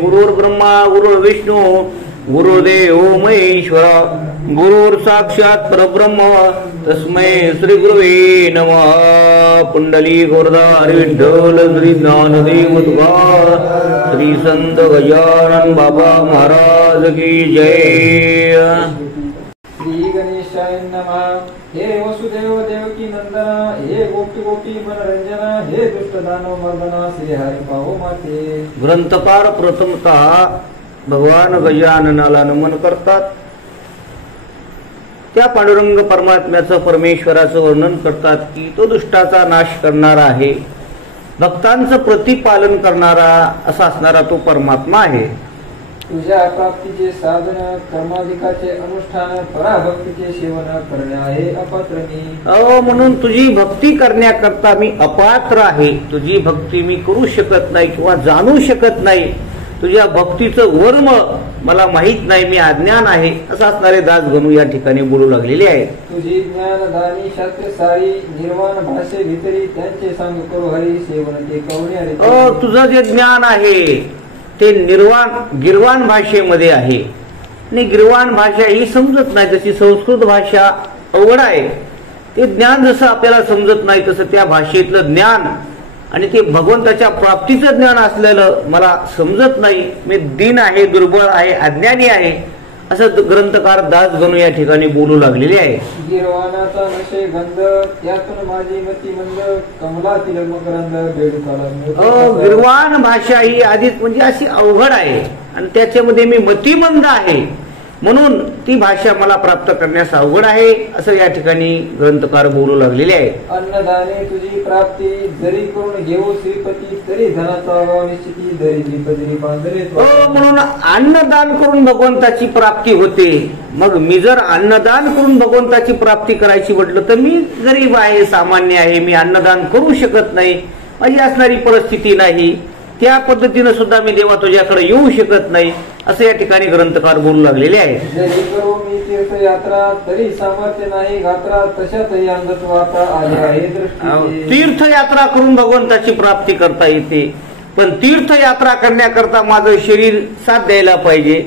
गुरुर्ब्रह्मा गुरुर्विष्णू गुरुदेव महेश्वरा गुरुर् साक्षात परब्रह्म तस्मै श्री गुरुवे नमः। पुंडली गोरदार विठ्ठल श्री ज्ञानदेव तुकाराम श्री संत गजानन बाबा महाराज की जय। श्री गणेशाय नमः। हे वसुदेव देवकी नंदना, हे गोपी गोपी मनरंजना, हे दुष्ट दानव मर्दना, श्री हरि पाहो माते। ग्रंथकार प्रथमतः भगवान गजाननाला नमन करतात, त्या पांडुरंग परमात्म्याचं परमेश्वराचं वर्णन करतात की तो दुष्टाचा नाश करणारा आहे, भक्तांचं प्रतिपालन करणारा असा असणारा तो परमात्मा आहे। तुझ्या प्राप्तीचे साधन कर्माधिकाचे अनुष्ठान पराभक्तीचे सेवन करणे आहे अपात्र मी। म्हणून तुझी भक्ती करण्याकरता मी अपात्र आहे, तुझी भक्ती मी करू शकत नाही किंवा जाणू शकत नाही, तुझ्या भक्तीचं वर्म मला माहित नाही, मी अज्ञान आहे असं असणारे दासगणू या ठिकाणी बोलू लागलेले आहेत। तुझी ज्ञान दानी शास्त्र सारी निर्वाण भाषे भितरी त्यांचे सांग करू हरी सेवन ते कवणे। तुझं जे ज्ञान आहे ते गिरवाण भाषेमध्ये आहे आणि गिरवाण भाषा ही समजत नाही, जशी संस्कृत भाषा अवघड आहे, ते ज्ञान जसं आपल्याला समजत नाही तसं त्या भाषेतलं ज्ञान आणि ते भगवंताच्या प्राप्तीचं ज्ञान असलेलं मला समजत नाही, मी दीन आहे, दुर्बळ आहे, अज्ञानी आहे असं ग्रंथकार दासगणू या ठिकाणी बोलू लागलेले आहे। गिरवाणाचा नशे गंध त्यातून माझी मती मंद कमलातील मकरंद बेडूकाला। गिरवाण भाषा ही आधीच म्हणजे अशी अवघड आहे आणि त्याच्यामध्ये मी मतिमंद आहे म्हणून ती भाषा मला प्राप्त करण्यास अवघड आहे असं या ठिकाणी ग्रंथकार बोलू लागलेले आहे। अन्नदाने तुझी प्राप्ती जरी करून घेऊ श्रीपती तरी धनाचा अभाव निश्चिती दरी श्रीपती बांधले। म्हणून अन्नदान करून भगवंताची प्राप्ती होते, मग मी जर अन्नदान करून भगवंताची प्राप्ती करायची म्हटलं तर मी गरीब आहे, सामान्य आहे, मी अन्नदान करू शकत नाही, माझी असणारी परिस्थिती नाही, त्या पद्धतीने सुद्धा मी देवा तुझ्याकडे येऊ शकत नाही असं या ठिकाणी ग्रंथकार बोलू लागलेले आहे। जरी करू मी तीर्थयात्रा तरी सामर्थ्य नाही गात्रा तशातही अंधत्व आता आले आहे दृष्टी। तीर्थयात्रा करून भगवंताची प्राप्ती करता येते, पण तीर्थयात्रा करण्याकरता माझं शरीर साथ द्यायला पाहिजे,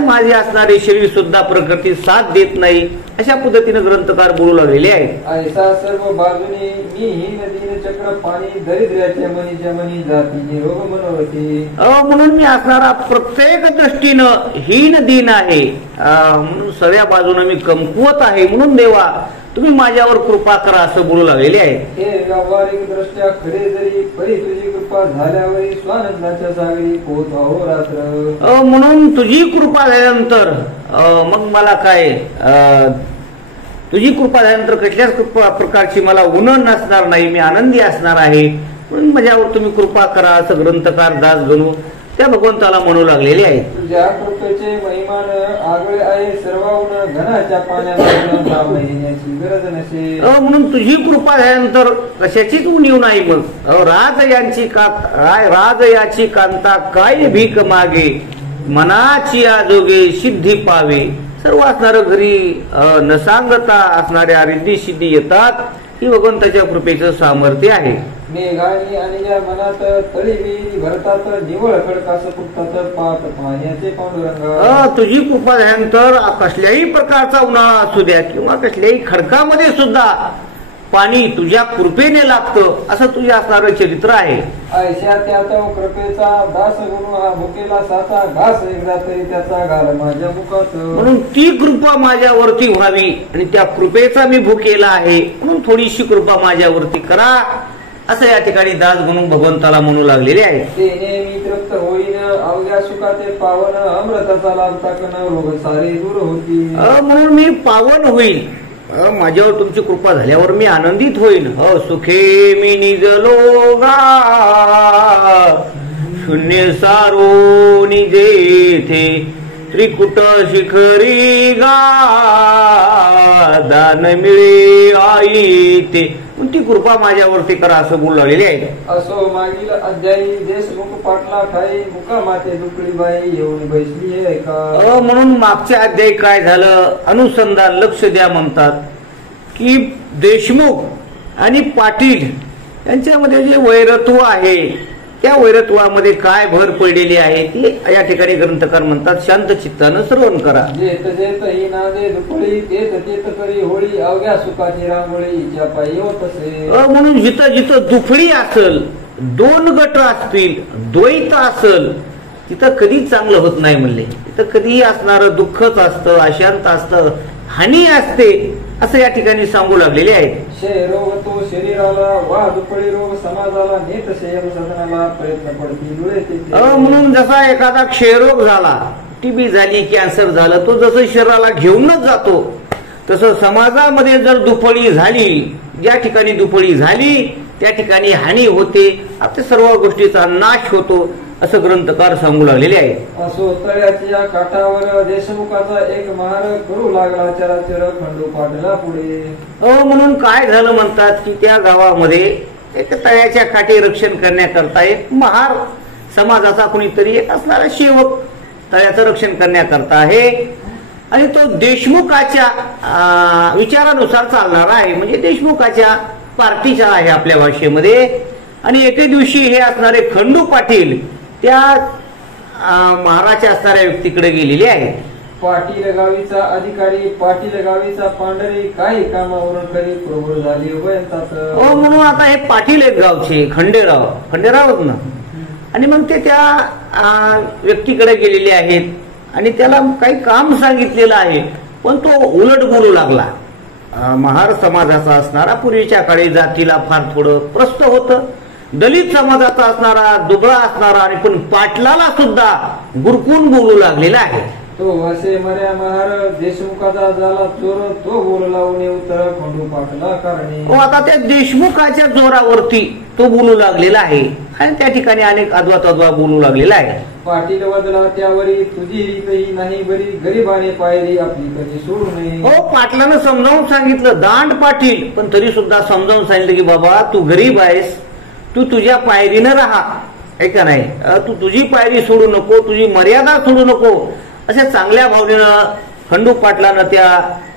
माझे असणारे शरीर सुद्धा प्रकृती साथ देत नाही अशा पद्धतीने ग्रंथकार बोलू लागलेले आहेत। ऐसा सर्व बाजूने मी ही नदीने चक्र पाणी दरिद्र्याच्या मनीच्या मनी जाती रोग मनोरथी। म्हणून मी असणारा प्रत्येक दृष्टीनं हीन दीन आहे, म्हणून सगळ्या बाजूने मी कमकुवत आहे, म्हणून देवा तुम्ही माझ्यावर कृपा करा असं बोलू लागलेले आहे। हे व्यावहारिक दृष्ट्या खरे जरी परी तुझी कृपा झाल्यावरी स्वानंदाच्या सागरी पोत अहोरात्र। म्हणून तुझी कृपा झाल्यानंतर मग मला काय, तुझी कृपा झाल्यानंतर कसल्याच प्रकारची मला उणण नसणार नाही, मी आनंदी असणार आहे, म्हणून माझ्यावर तुम्ही कृपा करा असं ग्रंथकार दासगणू त्या भगवंताला म्हणू लागलेले आहेत। तुझ्या कृपेचे महिमान आगळे आहे सर्वाहून घनाच्या पाण्याला महिन्याची गरज नसे। म्हणून तुझी कृपा झाल्यानंतर कशाचीच उणीव नाही, मग राज याची कांता काय भीक मागे मनाची आजोगे सिद्धी पावे। सर्व असणारं घरी न सांगता असणाऱ्या रिद्धी सिद्धी येतात, ही भगवंताच्या कृपेचं सामर्थ्य आहे। मेघाणी आणि या मनात तळी भरतात निवळ खडकास फुटतात पाप पाण्याचे पांडुरंग। तुझी कृपा झाल्यानंतर कसल्याही प्रकारचा उन्हाळा असू द्या किंवा कसल्याही खडकामध्ये सुद्धा पाणी तुझ्या कृपेने लागतं असं तुझ्या असणारं चरित्र आहे। ऐशा त्यात कृपेचा दास गुरु हा भुकेला साचा घास एकदा तरी त्याचा घाल माझ्या मुखात। म्हणून ती कृपा माझ्यावरती व्हावी आणि त्या कृपेचा मी भुकेला आहे, म्हणून थोडीशी कृपा माझ्यावरती करा असं या ठिकाणी दासगणू भगवंताला म्हणू लागलेले आहे। ते नेहमी तृप्त होईन अवघ्या सुखाचे पावन अमृताचा लाभ टाकन रोग सारे दूर होती। म्हणून मी पावन होईल, माझ्यावर तुमची कृपा झाल्यावर मी आनंदित होईल। सुखे मी निजलो गा शून्य सारो निजेथे त्रिकुट शिखरी गा दान मिळे आई ते, ती कृपा माझ्यावरती करा असं बोलू लागलेले आहे। असो मागील अध्यायी देशमुख पाटला ठाई मुका माते दुकडी बाई येऊन बैसली आहे का। म्हणून मागच्या अध्यायी काय झालं, अनुसंधान लक्ष द्या म्हणतात की देशमुख आणि पाटील यांच्यामध्ये जे वैरत्व आहे त्या वैरत्वामध्ये काय भर पडलेली आहे ती या ठिकाणी ग्रंथकार म्हणतात शांत चित्तानं श्रवण करा. जेत जेत ही नादे दुपळी तेत तेत करी होळी अवघ्या सुखाची रांगोळी हिच्या पायी होत असे. म्हणून जिथं जिथं दुफळी असल, दोन गट असतील, द्वैत असल, तिथं कधीच चांगलं होत नाही म्हणले. तिथं कधीही असणारं दुःखच असतं, अशांत असतं, हानी असते असं या ठिकाणी सांगू लागलेले आहेत. क्षय रोग तो शरीराला वा दुपळी रोग समाजाला नेत संयम साधनाला प्रयत्न पडतील डोळे. म्हणून जसा एखादा क्षयरोग झाला, टीबी झाली, कॅन्सर झालं, तो जसं शरीराला घेऊनच जातो, तसं समाजामध्ये जर दुफळी झाली, ज्या ठिकाणी दुफळी झाली त्या ठिकाणी हानी होते, आपल्या सर्व गोष्टीचा नाश होतो असं ग्रंथकार सांगू लागलेले आहे. असो तळ्याच्या काठावर देशमुखाचा एक महार करू लागला चराचर खंडू पाटला पुढे. म्हणून काय झालं म्हणतात की त्या गावामध्ये एक तळ्याच्या काठी रक्षण करण्याकरता एक महार समाजाचा कुणीतरी एक असणारा सेवक तळ्याचं रक्षण करण्याकरता आहे आणि तो देशमुखाच्या विचारानुसार चालणारा आहे, म्हणजे देशमुखाच्या पार्टीचा आहे आपल्या भाषेमध्ये. आणि एके दिवशी हे असणारे खंडू पाटील त्या महाराच्या असणाऱ्या व्यक्तीकडे गेलेले आहेत. पाटील गावीचा अधिकारी पाटील गावीचा पांढरी काही कामावरून कधी प्रबळ झाली म्हणून आता हे पाटील एक गावचे खंडेरावच ना. आणि मग ते त्या व्यक्तीकडे गेलेले आहेत आणि त्याला काही काम सांगितलेलं आहे, पण तो उलट बोलू लागला. महार समाजाचा असणारा पूर्वीच्या काळी जातीला फार थोडं प्रस्त होतं, दलित समाजाचा असणारा दुबळा असणारा आणि पण पाटलाला सुद्धा गुरकून बोलू लागलेला आहे. तो असे मर्या महार देशमुखाचा झाला चोर तो बोलू लावून उत्तर खंडू पाटला कारणे. आता त्या देशमुखाच्या जोरावरती तो बोलू लागलेला आहे आणि त्या ठिकाणी अनेक अद्वा बोलू लागलेला आहे. पाटील वदला त्यावरी तुझी रीतही नाही बरी गरीबाने पायरी आपली कधी सोडू नये. पाटलानं समजावून सांगितलं, दांड पाटील, पण तरी सुद्धा समजावून सांगितलं की बाबा तू गरीब आहेस, तू तुझ्या पायरीनं राहा, ऐका नाही, तू तुझी पायरी सोडू नको, तुझी मर्यादा सोडू नको. अशा चांगल्या भावनेनं खंडू पाटलानं त्या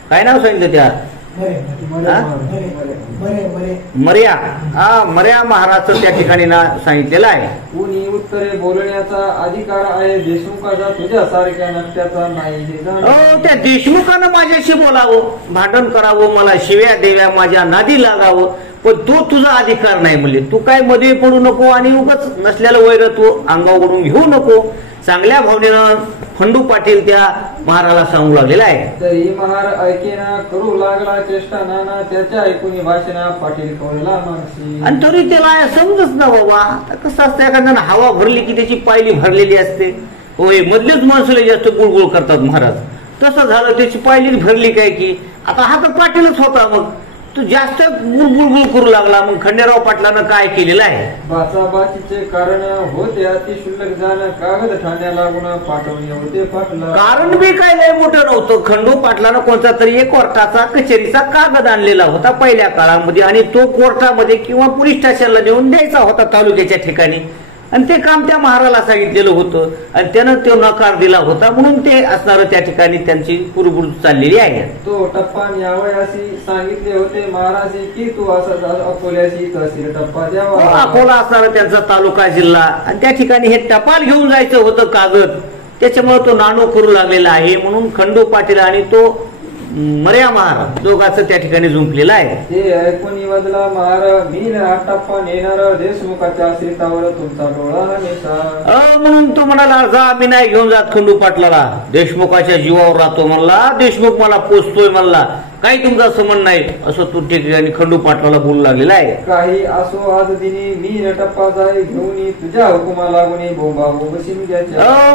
काय नाव सांगितलं त्या मर्या महाराजचं त्या ठिकाणी ना सांगितलेलं आहे. कुणी उत्तरे बोलण्याचा अधिकार आहे देशमुखाचा तुझ्या सारख्या नसत्याचा नाही. त्या देशमुखानं माझ्याशी बोलावं, भांडण करावं, मला शिव्या देव्या, माझ्या नादी लागावं, पण तो तुझा अधिकार नाही म्हणले. तू काय मध्ये पडू नको आणि उगाच नसलेलं वैरत्व अंगावरून घेऊ नको. चांगल्या भावनेनं खंडू पाटील त्या महाराला सांगू लागलेला आहे. तरी महार ऐकेना करू लागला चेष्टा नाना त्याच्या ऐकून भाषणा पाटील कळला मानसी. आणि तरी त्याला समजच ना बाबा, कसं असतं एखाद्यानं हवा भरली की त्याची पायली भरलेली असते. होय, मधलेच माणसाला जास्त गुळगुळ करतात महाराज. तसं झालं, त्याची पायलीच भरली काय की आता हा तर पाटीलच होता, मग तो जास्त बुळबुळ करू लागला. मग खंडेराव पाटलानं काय केलेलं आहे, बाचाबाचीचे कारण होते अति शुल्लक जाणं कागद ठाण्या लागून पाठवणे होते पाटला. कारण बी काय लय मोठं नव्हतं. खंडू पाटलानं कोणता तरी एक कोर्टाचा कचेरीचा कागद आणलेला होता पहिल्या काळामध्ये आणि तो कोर्टामध्ये किंवा पोलीस स्टेशनला नेऊन द्यायचा होता तालुक्याच्या ठिकाणी. आणि ते काम त्या महाराला सांगितलेलं होतं आणि त्यानं तो नकार दिला होता, म्हणून ते असणार त्या ठिकाणी त्यांची कुरबुर चाललेली आहे. तो टप्पा न्यावयासी सांगितले होते महाराजी की तू असा अकोल्याची तहसील टप्पा द्यावा. अकोला असणारा त्यांचा तालुका जिल्हा आणि त्या ठिकाणी हे टपाल घेऊन जायचं होतं कागद, त्याच्यामुळे तो नाणो करू लागलेला आहे. म्हणून खंडू पाटील आणि तो मर्या महार दोघांचं त्या ठिकाणी झुंपलेलं आहे. ते ऐकून वदला महार मी हा टप्पा नेणार देशमुखाच्या श्रीतावर तुमचा डोळा हमेशा. म्हणून तो म्हणाला, जा मी नाही घेऊन जात खंडू पाटलाला, देशमुखाच्या जीवावर राहतो म्हणला, देशमुख मला पोचतोय म्हणला, काही तुमचा संबंध नाही असं तू ठिकाणी खंडू पाटलाला बोलू लागलेला आहे. काही असो आज दिनी मी टप्पा जाय घेऊन तुझ्या हुकुमा लागून बोंबा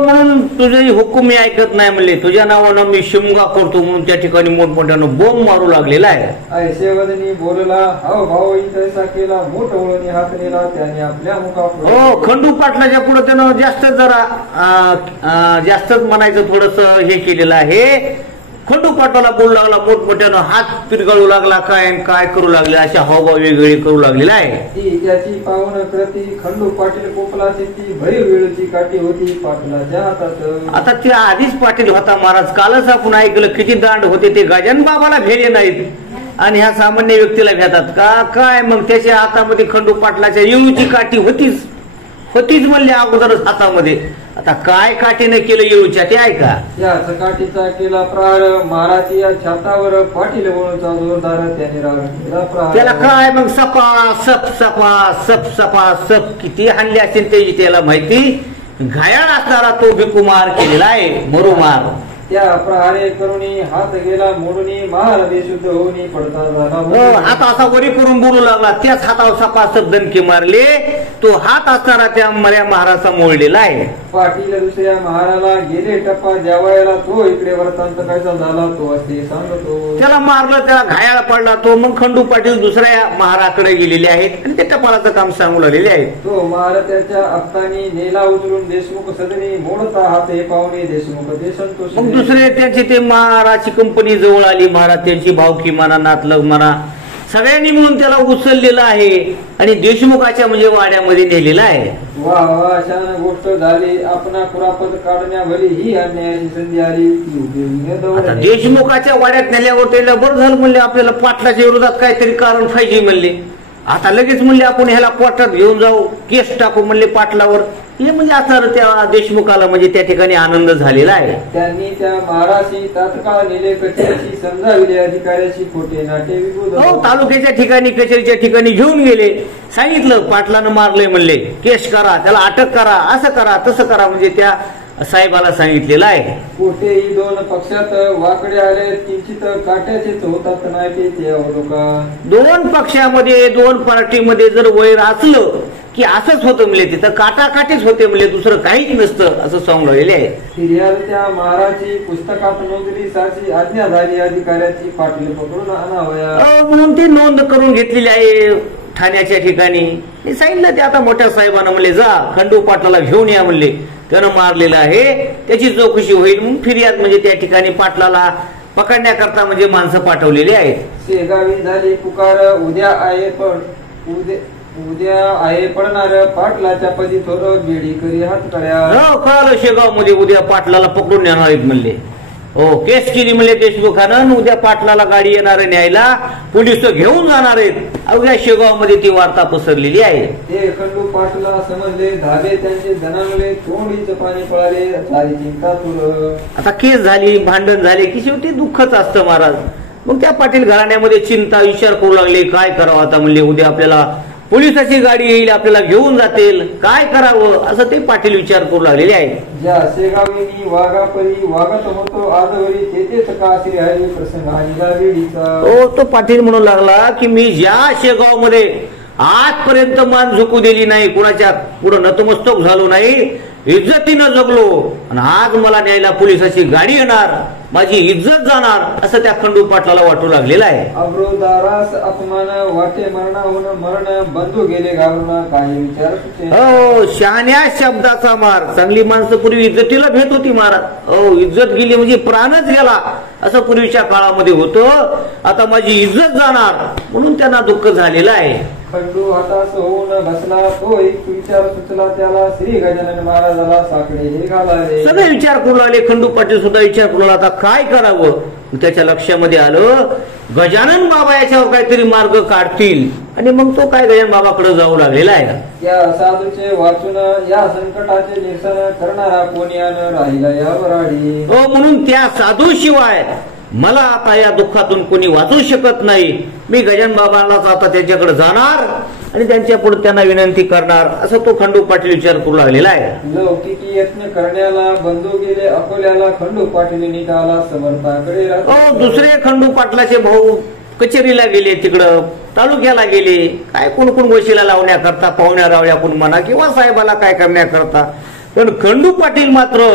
म्हणून तुझे हुकूम मी ऐकत नाही म्हणले, तुझ्या नावानं मी शिमगा करतो म्हणून त्या ठिकाणी मोठमोठ्यानं बोंब मारू लागलेला आहे. ऐसे वदनी बोलला हाव भाऊ तैसा केला मोठ ओळणी हात नेला त्याने आपल्या मुखा. खंडू पाटलाच्या पुढे त्यानं जास्तच म्हणायचं थोडस हे केलेलं आहे. खंडू पाटलाला बोलू लागला, मोठमोठ्यानं हात पिरगळू लागला, काय करू लागले, अशा हावभाव वेगवेगळे करू लागलेला आहे. ती त्याची पावन प्रती खंडू पाटील कोपलाची ती भरीव वेळची काठी होती पाटलाच्या हातात. आता त्या आधीच पाटील होता महाराज, कालच आपण ऐकलं किती दांड होते, ते गजानन बाबाला भेले नाहीत आणि ह्या सामान्य व्यक्तीला भेटतात का काय. मग त्याच्या हातामध्ये खंडू पाटलाच्या येऊची काठी होतीच. होतीच म्हणले अगोदरच हातामध्ये. आता काय काठीने केलं येऊच्या ते ऐका. या चकाटीचा केला प्रहार, महाराज या छातावर पाटील वळूचा जोरदार त्याने केला प्रहार. त्याला काय मग सपा सप किती हाणले असेल त्याची त्याला माहिती. घायाळ असणारा तो भिकुमार केलेला आहे मरुमार. त्या प्रहारे करुणी हात गेला मोडूनी, महार बेशुद्ध होऊनी पडता झाला. हात असा वरी करून बोलू लागला. त्याच हातावर सपासप दणके मारले. तो हात असणारा त्या मर्या महाराजा मोडलेला आहे. पाटील दुसऱ्या महाराला गेले टप्पा जेवायला, तो इकडे वर्तांत कायचा झाला तो असे सांगतो. त्याला मारलं, त्याला घायाळ पडला तो. मग खंडू पाटील दुसऱ्या महाराकडे गेलेले आहेत आणि ते टपालाचं काम सांगू लागलेले आहेत. तो महार त्याच्या अप्तानी नेला उचलून देशमुख सदनी, मोडता हात हे पाहुणे देशमुख ते संतोष. मग दुसरे त्यांची ते महाराजची कंपनी जवळ आली. महाराज त्यांची भावकी म्हणा नातलग म्हणा सगळ्यांनी मिळून त्याला उचललेलं आहे आणि देशमुखाच्या म्हणजे वाड्यामध्ये नेलेला आहे. वा वा अशान गोष्ट झाली, आपणा कुरापत काढण्या भरी ही अन्यायाची संधी आली. आता देशमुखाच्या वाड्यात नेल्यावर त्याला बरं झालं म्हणले, आपल्याला पाटलाच्या विरोधात काहीतरी कारण पाहिजे म्हणले. आता लगेच म्हणले आपण ह्याला कोर्टात घेऊन जाऊ, केस टाकू म्हणले पाटलावर. हे म्हणजे असणार त्या देशमुखाला म्हणजे त्या ठिकाणी आनंद झालेला आहे. त्यांनी त्या महाराशी तात्काळ नेले, कचेरीशी समजाविले, अधिकाऱ्याशी खोटे नाटे विभूत. हो, तालुक्याच्या ठिकाणी कचेरीच्या ठिकाणी घेऊन गेले. सांगितलं पाटलानं मारलंय म्हणले, केस करा, त्याला अटक करा, असं करा तसं करा म्हणजे त्या साहेबाला सांगितलेलं आहे. कोठेही दोन पक्षात वाकडे आले, किंचित काट्याचेच होतात नाही ते अवलोका. दोन पक्षामध्ये दोन पार्टीमध्ये जर वैर असलं की असंच होतं म्हणले, तिथं काटाकाटीच होते म्हणले, दुसरं काहीच नसतं असं सांगून राहिले आहे. फिर्याद त्या महाराजची पुस्तकात नोंदली, साची आज्ञा झाली अधिकाऱ्याची, पाटील पकडून आणावया. म्हणून ती नोंद करून घेतलेली आहे ठाण्याच्या ठिकाणी. मी सांगितलं ते आता मोठ्या साहेबांना म्हणले जा खंडू पाटलाला घेऊन या म्हणले, त्यानं मारलेलं आहे, त्याची चौकशी होईल. मग फिर्याद म्हणजे त्या ठिकाणी पाटलाला पकडण्याकरता म्हणजे माणसं पाठवलेली आहेत. शेगावी झाली पुकार, उद्या आहे पडणार, पाटलाच्या पदी थोर बेडी करी हात कळ्या. कळालं शेगाव मध्ये उद्या पाटलाला पकडून नेणार आहेत म्हणले. हो, केस केली म्हणले देशमुखानं. उद्या पाटलाला गाडी येणार न्यायला, पोलीस घेऊन जाणार आहेत. अवघ्या शेगाव मध्ये ती वार्ता पसरलेली आहे. ते खंडू पाटला समजले, धाबे त्यांचे दणाणले, तोंडीच पाणी पळाले, झाली चिंता तुर. आता केस झाली, भांडण झाले की शेवटी दुःखच असतं महाराज. मग त्या पाटील घराण्यामध्ये चिंता, विचार करू लागले काय करावं आता. म्हणले उद्या आपल्याला पोलिसाची गाडी येईल, आपल्याला घेऊन जातील, काय करावं असं ते पाटील विचार करू लागलेले आहेत. ज्या शेगावीनी वाघापरी वागत होतो आजवरी, तेथेच का श्री हरी प्रसंग आलेला वेळीचा. हो, तो पाटील म्हणू लागला की मी ज्या शेगाव मध्ये आजपर्यंत मान झुकू दिली नाही, कुणाच्या पुढे नतमस्तक झालो नाही, इज्जतीनं जगलो, आणि आज मला न्यायला पोलिसाची गाडी येणार, माझी इज्जत जाणार असं त्या खंडू पाटलाला वाटू लागलेलं आहे. अब्रोदारास अपमान वाटे मरणाहून मरण, बंधू गेले घाबरून काही विचार सुचे. हो, शहाण्या शब्दाचा मार. चांगली माणसं पूर्वी इज्जतीला भेट होती महाराज. हो, इज्जत गेली म्हणजे प्राणच गेला असं पूर्वीच्या काळामध्ये होतं. आता माझी इज्जत जाणार म्हणून त्यांना दुःख झालेलं आहे. खंडू हताश होऊन बसला, तो एक विचार सुचला त्याला, श्री गजानन महाराजाला साकडे हे घालावे. सगळे विचार करू लागले. खंडू पाटील सुद्धा विचार करू लागला, आता काय करावं. त्याच्या लक्षामध्ये आलं गजानन बाबा याच्यावर काहीतरी मार्ग काढतील, आणि मग तो काय गजानन बाबाकडे जाऊ लागलेला आहे. या साधूचे वाचून या संकटाचे निरसन करणारा कोणी राहिला या वराडी. हो, म्हणून त्या साधू शिवाय मला आता या दुःखातून कोणी वाचू शकत नाही. मी गजानन बाबालाच आता त्यांच्याकडे जाणार आणि त्यांच्या पुढे त्यांना विनंती करणार असं तो खंडू पाटील विचार करू लागलेला आहे. लौकिकी यत्न करण्याला बंधू गेले अकोल्याला, खंडू पाटील निघाला समर्थाकडे. हो, दुसरे खंडू पाटलाचे भाऊ कचेरीला गेले, तिकडं तालुक्याला गेले, काय कोण कोण वशिला लावण्याकरता, पाहुण्या रावल्या कोण म्हणा किंवा साहेबाला काय करण्याकरता. पण खंडू पाटील मात्र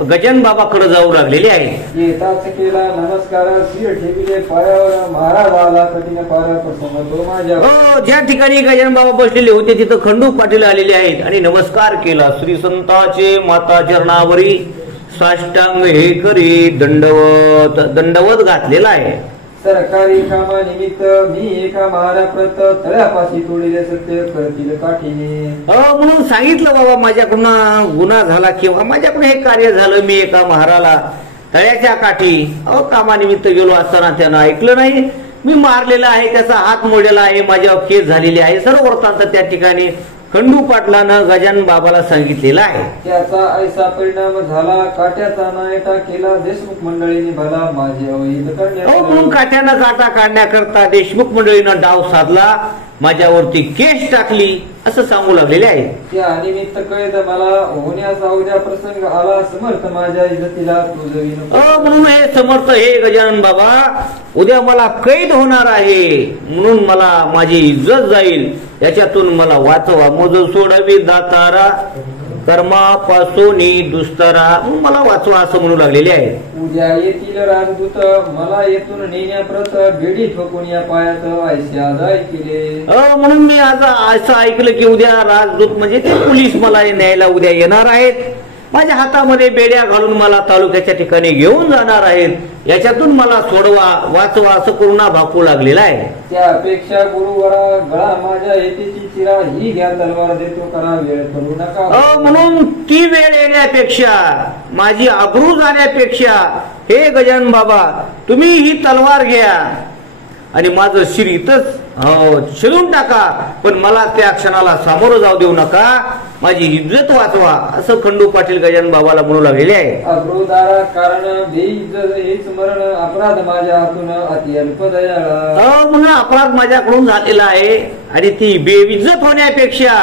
गजानन बाबाकडे जाऊ लागलेले आहे. येताच केला नमस्कार, शिर ठेविले पायावर, महाराज आला कठीण पाया प्रसंग तो माझ्या. हो, ज्या ठिकाणी गजानन बाबा बसलेले होते तिथं खंडू पाटील आलेले आहेत आणि नमस्कार केला. श्री संताचे माता चरणावरी साष्टांग हे करी दंडवत घातलेला आहे. सरकारी कामानिमित्त मी एका महाराप्रत तळ्यापाशी तोडले सत्य करतील काठीने. म्हणून सांगितलं बाबा माझ्याकडून गुन्हा झाला किंवा माझ्याकडून हे कार्य झालं, मी एका महाराला तळ्याच्या काठी कामानिमित्त गेलो असताना त्यानं ऐकलं नाही, मी मारलेला आहे, त्याचा हात मोडलेला आहे, माझ्यावर केस झालेली आहे. सर्व वृत्तांत त्या ठिकाणी खंडू पाटलानं गजानन बाबाला सांगितलेलं आहे. त्याचा ऐसा परिणाम झाला, काट्याचा नायटा केला देशमुख मंडळीने भला, माझे अवैध म्हणून करण्यात काट्यानं काटा काढण्याकरता देशमुख मंडळीनं डाव साधला, माझ्यावरती केस टाकली असं सांगू लागलेले आहे. त्या निमित्त कैद मला होण्याचा उद्या प्रसंग आला, समर्थ माझ्या इज्जतीला तुझवी नको. म्हणून हे समर्थ हे गजानन बाबा, उद्या मला कैद होणार आहे, म्हणून मला माझी इज्जत जाईल, याच्यातून मला वाचवा. मज सोडावी दातारा कर्मापासून दुस्तारा, म्हणून मला वाचवा असं म्हणू लागलेले आहे. उद्या येतील राजदूत मला येथून नेण्याप्रत, बेडी ठोकून या पायात ऐसे आज ऐकले. म्हणून मी आज असं ऐकलं की उद्या राजदूत म्हणजे ते पोलीस मला न्यायला उद्या येणार आहेत, माझ्या हातामध्ये बेड्या घालून मला तालुक्याच्या ठिकाणी घेऊन जाणार आहेत, याच्यातून मला सोडवा वाचवा असं करुणा भाकू लागलेला आहे. त्यापेक्षा गुरुवरा गळा माझ्या येतेची चिरा, ही घ्या तलवार देतो करा, वेळ करू नका. म्हणून ती वेळ येण्यापेक्षा, माझी अब्रू जाण्यापेक्षा हे गजानन बाबा तुम्ही ही तलवार घ्या आणि माझं शिर इथंच शिरून टाका, पण मला त्या क्षणाला सामोरं जाऊ देऊ नका, माझी इज्जत वाचवा असं खंडू पाटील गजानन बाबाला म्हणू लागलेले आहे. अब्रूदारा कारण बेइज्जत हेच मरण, अपराध माझ्या हातून अति अल्प दयाळा. म्हणून अपराध माझ्याकडून झालेला आहे आणि ती बेइज्जत होण्यापेक्षा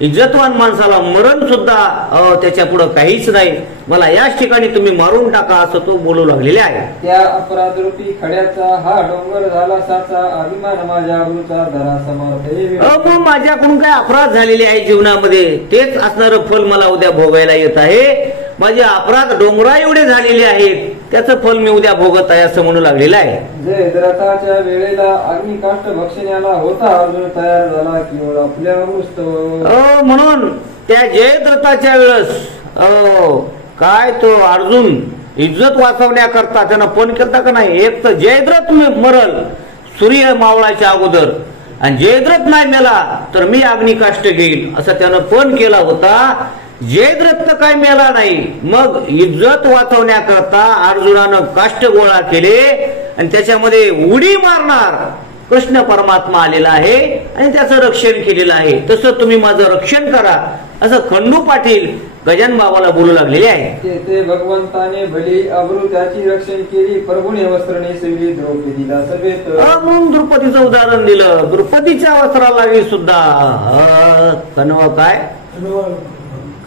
इज्जतवान माणसाला मरण सुद्धा त्याच्या पुढे काहीच नाही, मला याच ठिकाणी तुम्ही मारून टाका असं तो बोलू लागलेले आहे. त्या अपराध रूपी खड्याचा हा डोंगर झाला साचा, अभिमान माझ्या अब्रूचा धरा समर्थ. माझ्याकडून काय अपराध झालेले आहे जीवनामध्ये, तेच असणारं फल मला उद्या भोगायला येत आहे. माझे अपराध डोंगरा एवढे झालेले आहेत, त्याचं फल मी उद्या भोगत आहे असं म्हणू लागलेलं आहे. जयद्रथाच्या वेळेला अग्निकाष्ट भक्षण्याला होता अर्जुन तयार झाला, केवळ आपल्या अमृत. म्हणून त्या जयद्रथाच्या वेळेस काय तो अर्जुन इज्जत वाचवण्याकरता त्यानं पण केलता का नाही. एक तर जयद्रथ मरल सूर्य मावळाच्या अगोदर, आणि जयद्रथ नाही मेला तर मी अग्निकाष्ट घेईल असं त्यानं पण केला होता. जयद्रथ तर काय मेला नाही, मग इज्जत वाचवण्याकरता अर्जुनानं काष्ट गोळा केले आणि त्याच्यामध्ये उडी मारणार कृष्ण परमात्मा आलेला आहे आणि त्याचं रक्षण केलेलं आहे. तसं तुम्ही माझं रक्षण करा असं खंडू पाटील गजानन बाबाला बोलू लागलेले आहे. ते भगवंताने भली अब्रू त्याची रक्षण केली, प्रभूने वस्त्र नेसविली द्रौपदीला सभेत. म्हणून द्रौपदीचं उदाहरण दिलं. द्रौपदीच्या वस्त्राला सुद्धा कनव काय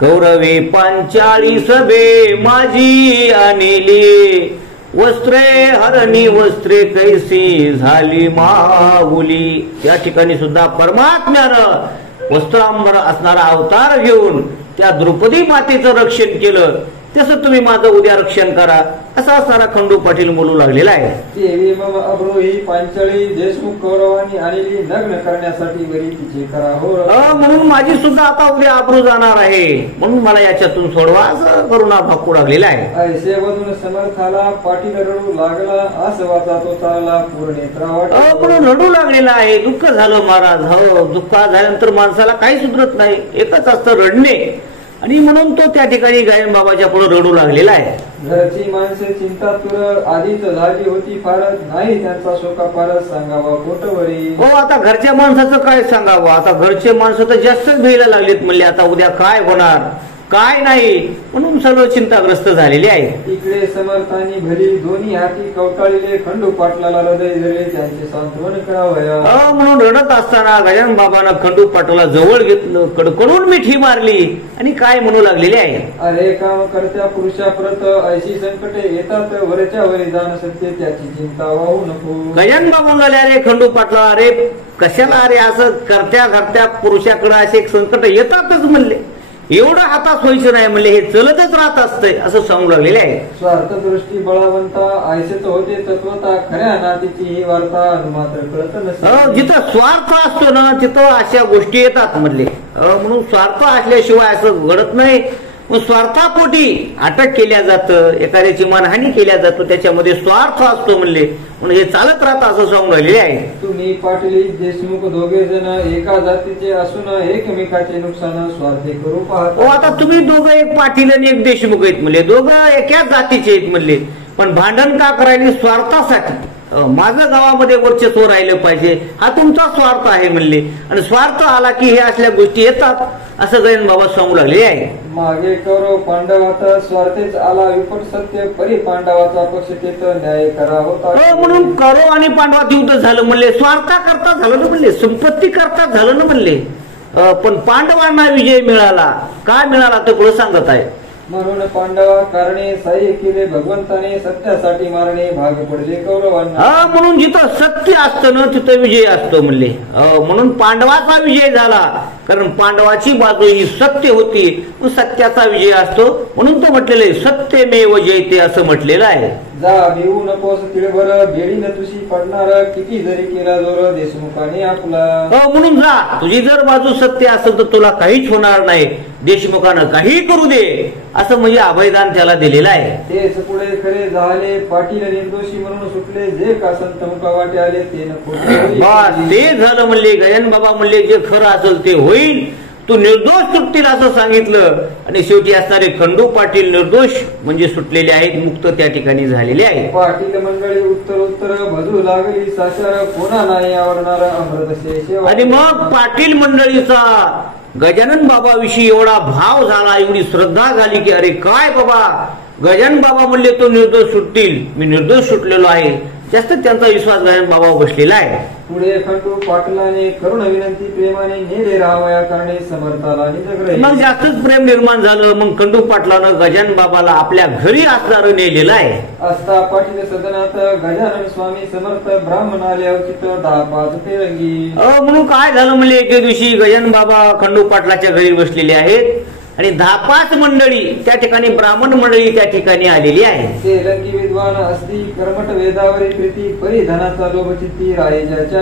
कौरवे 45 सभे माझी आणली, वस्त्रे हरणी वस्त्रे कैसी झाली माहुली. या ठिकाणी सुद्धा परमात्म्यानं वस्त्रांबर असणारा अवतार घेऊन त्या द्रौपदी मातेचं रक्षण केलं, तसं तुम्ही माझं उद्या रक्षण करा असा असणारा खंडू पाटील बोलू लागलेला आहे. देवी मम अब्रू ही पांचाळी देशमुख कौरवांनी आणली, नग्न करण्यासाठी वरी तिचे करा हो. म्हणून माझी सुद्धा आता उद्या अब्रू जाणार आहे, म्हणून मला याच्यातून सोडवा असं करुणा भाकू लागलेला आहे. ऐसे वधून समर्थाला पाटील रडू लागला, असं वाचा तो चालला पूर्णेत्रा पण रडू लागलेला आहे. दुःख झालं महाराज. हो, दुःख झाल्यानंतर माणसाला काही सुधरत नाही, एकच असतं रडणे, आणि म्हणून तो त्या ठिकाणी गायन बाबाच्या पुढे रडू लागलेला आहे. घरची माणसे चिंतातुर आधीच झाली होती फारच, नाही त्यांचा शोका फारच सांगावा पोटवरी. हो, आता घरच्या माणसाचं काय सांगावं. आता घरचे माणसं तर जास्तच भ्यायला लागलेत, म्हणले आता उद्या काय होणार काय नाही, म्हणून सर्व चिंताग्रस्त झालेले आहे. इकडे समर्थांनी भली दोन्ही हाती कवटाळले, खंडू पाटलाला हृदय धरले त्यांचे सांत्वन करावया. म्हणून रडत असताना गजानन बाबांना खंडू पाटला जवळ घेतलं, कडकडून मिठी मारली आणि काय म्हणू लागलेले आहे. अरे काम करत्या पुरुषाप्रत ऐशी संकटे येतात, वरच्या वरी जाण सत्य त्याची चिंता वाहू नको. गजानन बाबा म्हणाले, अरे खंडू पाटला अरे कशाला अरे असं करत्या करत्या पुरुषाकडे असे एक संकट येतातच म्हणले, एवढं हातात व्हायचं नाही म्हणले, हे चलतच राहत असतंय असं सांगू लागलेले आहे. स्वार्थ दृष्टी बळावंता ऐसेच होते तत्वता, खऱ्या नातीची ही वार्ता मात्र कळत नसते. जिथं स्वार्थ असतो ना तिथं अशा गोष्टी येतात म्हणले. म्हणून स्वार्थ असल्याशिवाय असं घडत नाही. स्वार्थापोटी अटक केल्या जातं, एखाद्याची मानहानी केल्या जातो, त्याच्यामध्ये स्वार्थ असतो म्हणले, म्हणून हे चालत राहतं असं सांगून राहिले आहे. तुम्ही पाटील देशमुख दोघे जण एका जातीचे असून एकमेकाचे नुकसान स्वार्थी करू पाहता. आता तुम्ही दोघं एक पाटील आणि एक देशमुख आहेत म्हणले, दोघं एकाच जातीचे आहेत म्हणले, पण भांडण का करायला स्वार्थासाठी. माझं गावामध्ये वर्चस्व राहिलं पाहिजे, हा तुमचा स्वार्थ आहे म्हणले. आणि स्वार्थ आला की हे असल्या गोष्टी येतात असं गजानन बाबा सांगू लागले आहे. मागे कौरव पांडवाचा स्वार्थेच आला विपट सत्य परी पांडवाचा पक्ष तेथ न्याय करा होता. म्हणून कौरव आणि पांडवात युद्ध झालं म्हणले, स्वार्था करता झालं ना म्हणले, संपत्ती करता झालं ना म्हणले. पण पांडवांना विजय मिळाला. काय मिळाला तर पुढे सांगत आहे. म्हणून पांडवा कारणे साह्य केले भगवंताने सत्यासाठी मारणे भाग पडले कौरवांना. म्हणून जिथं सत्य असतं ना तिथं विजय असतो म्हणले. म्हणून पांडवाचा विजय झाला, कारण पांडवाची बाजू ही सत्य होती, सत्याचा विजय असतो. म्हणून तो म्हटलेले सत्यमेव जयते असं म्हटलेलं आहे. जा भिवू नकोस तिळभर बेडीन तुशी पडणार किती जरी केला जोर देशमुखाने आपला. म्हणून जा, तुझी जर बाजू सत्य असेल तर तुला काहीच होणार नाही, देशमुखानं काही करू दे असं म्हणजे अभयदान त्याला दिलेलं आहे. तेच पुढे खरे झाले पाटील निर्दोषी म्हणून सुटले जे का संत मुखा वाटे आले ते ते झालं म्हणले. गजानन बाबा म्हणले जे खरं असेल ते होईल, तू निर्दोष सुटतील असं सांगितलं. आणि शेवटी असणारे खंडू पाटील निर्दोष म्हणजे सुटलेले आहेत, मुक्त त्या ठिकाणी झालेले आहेत. पाटील मंडळी उत्तर उत्तर भजू लागली साचार कोणा नाही आवडणार अमृत शेष. आणि मग पाटील मंडळीचा गजानन बाबाविषयी एवढा भाव झाला, एवढी श्रद्धा झाली की अरे काय बाबा, गजानन बाबा म्हणले तो निर्दोष सुटतील, मी निर्दोष सुटलेलो आहे. जास्त त्यांचा विश्वास गजानन बाबा बसलेला आहे. पुढे खंडू पाटलाने करुण विनंती प्रेमाने नेले राहावया कारणे समर्थाला निजग्रही. मग जास्तच प्रेम निर्माण झालं. मग खंडू पाटलानं गजानन बाबाला आपल्या घरी असणारं नेलेलं आहे. असता पाटील सदनात गजानन स्वामी समर्थ ब्राह्मण आले अवचित 10-5 तेरंगी. म्हणून काय झालं म्हणजे एके दिवशी गजानन बाबा खंडू पाटलाच्या घरी बसलेले आहेत आणि 10-5 मंडळी त्या ठिकाणी ब्राह्मण मंडळी त्या ठिकाणी आलेली आहे. तेलंगी विद्वान असती कर्मठ वेदावरी प्रीती परी धनाचा लोभ चित्ती रायजाच्या.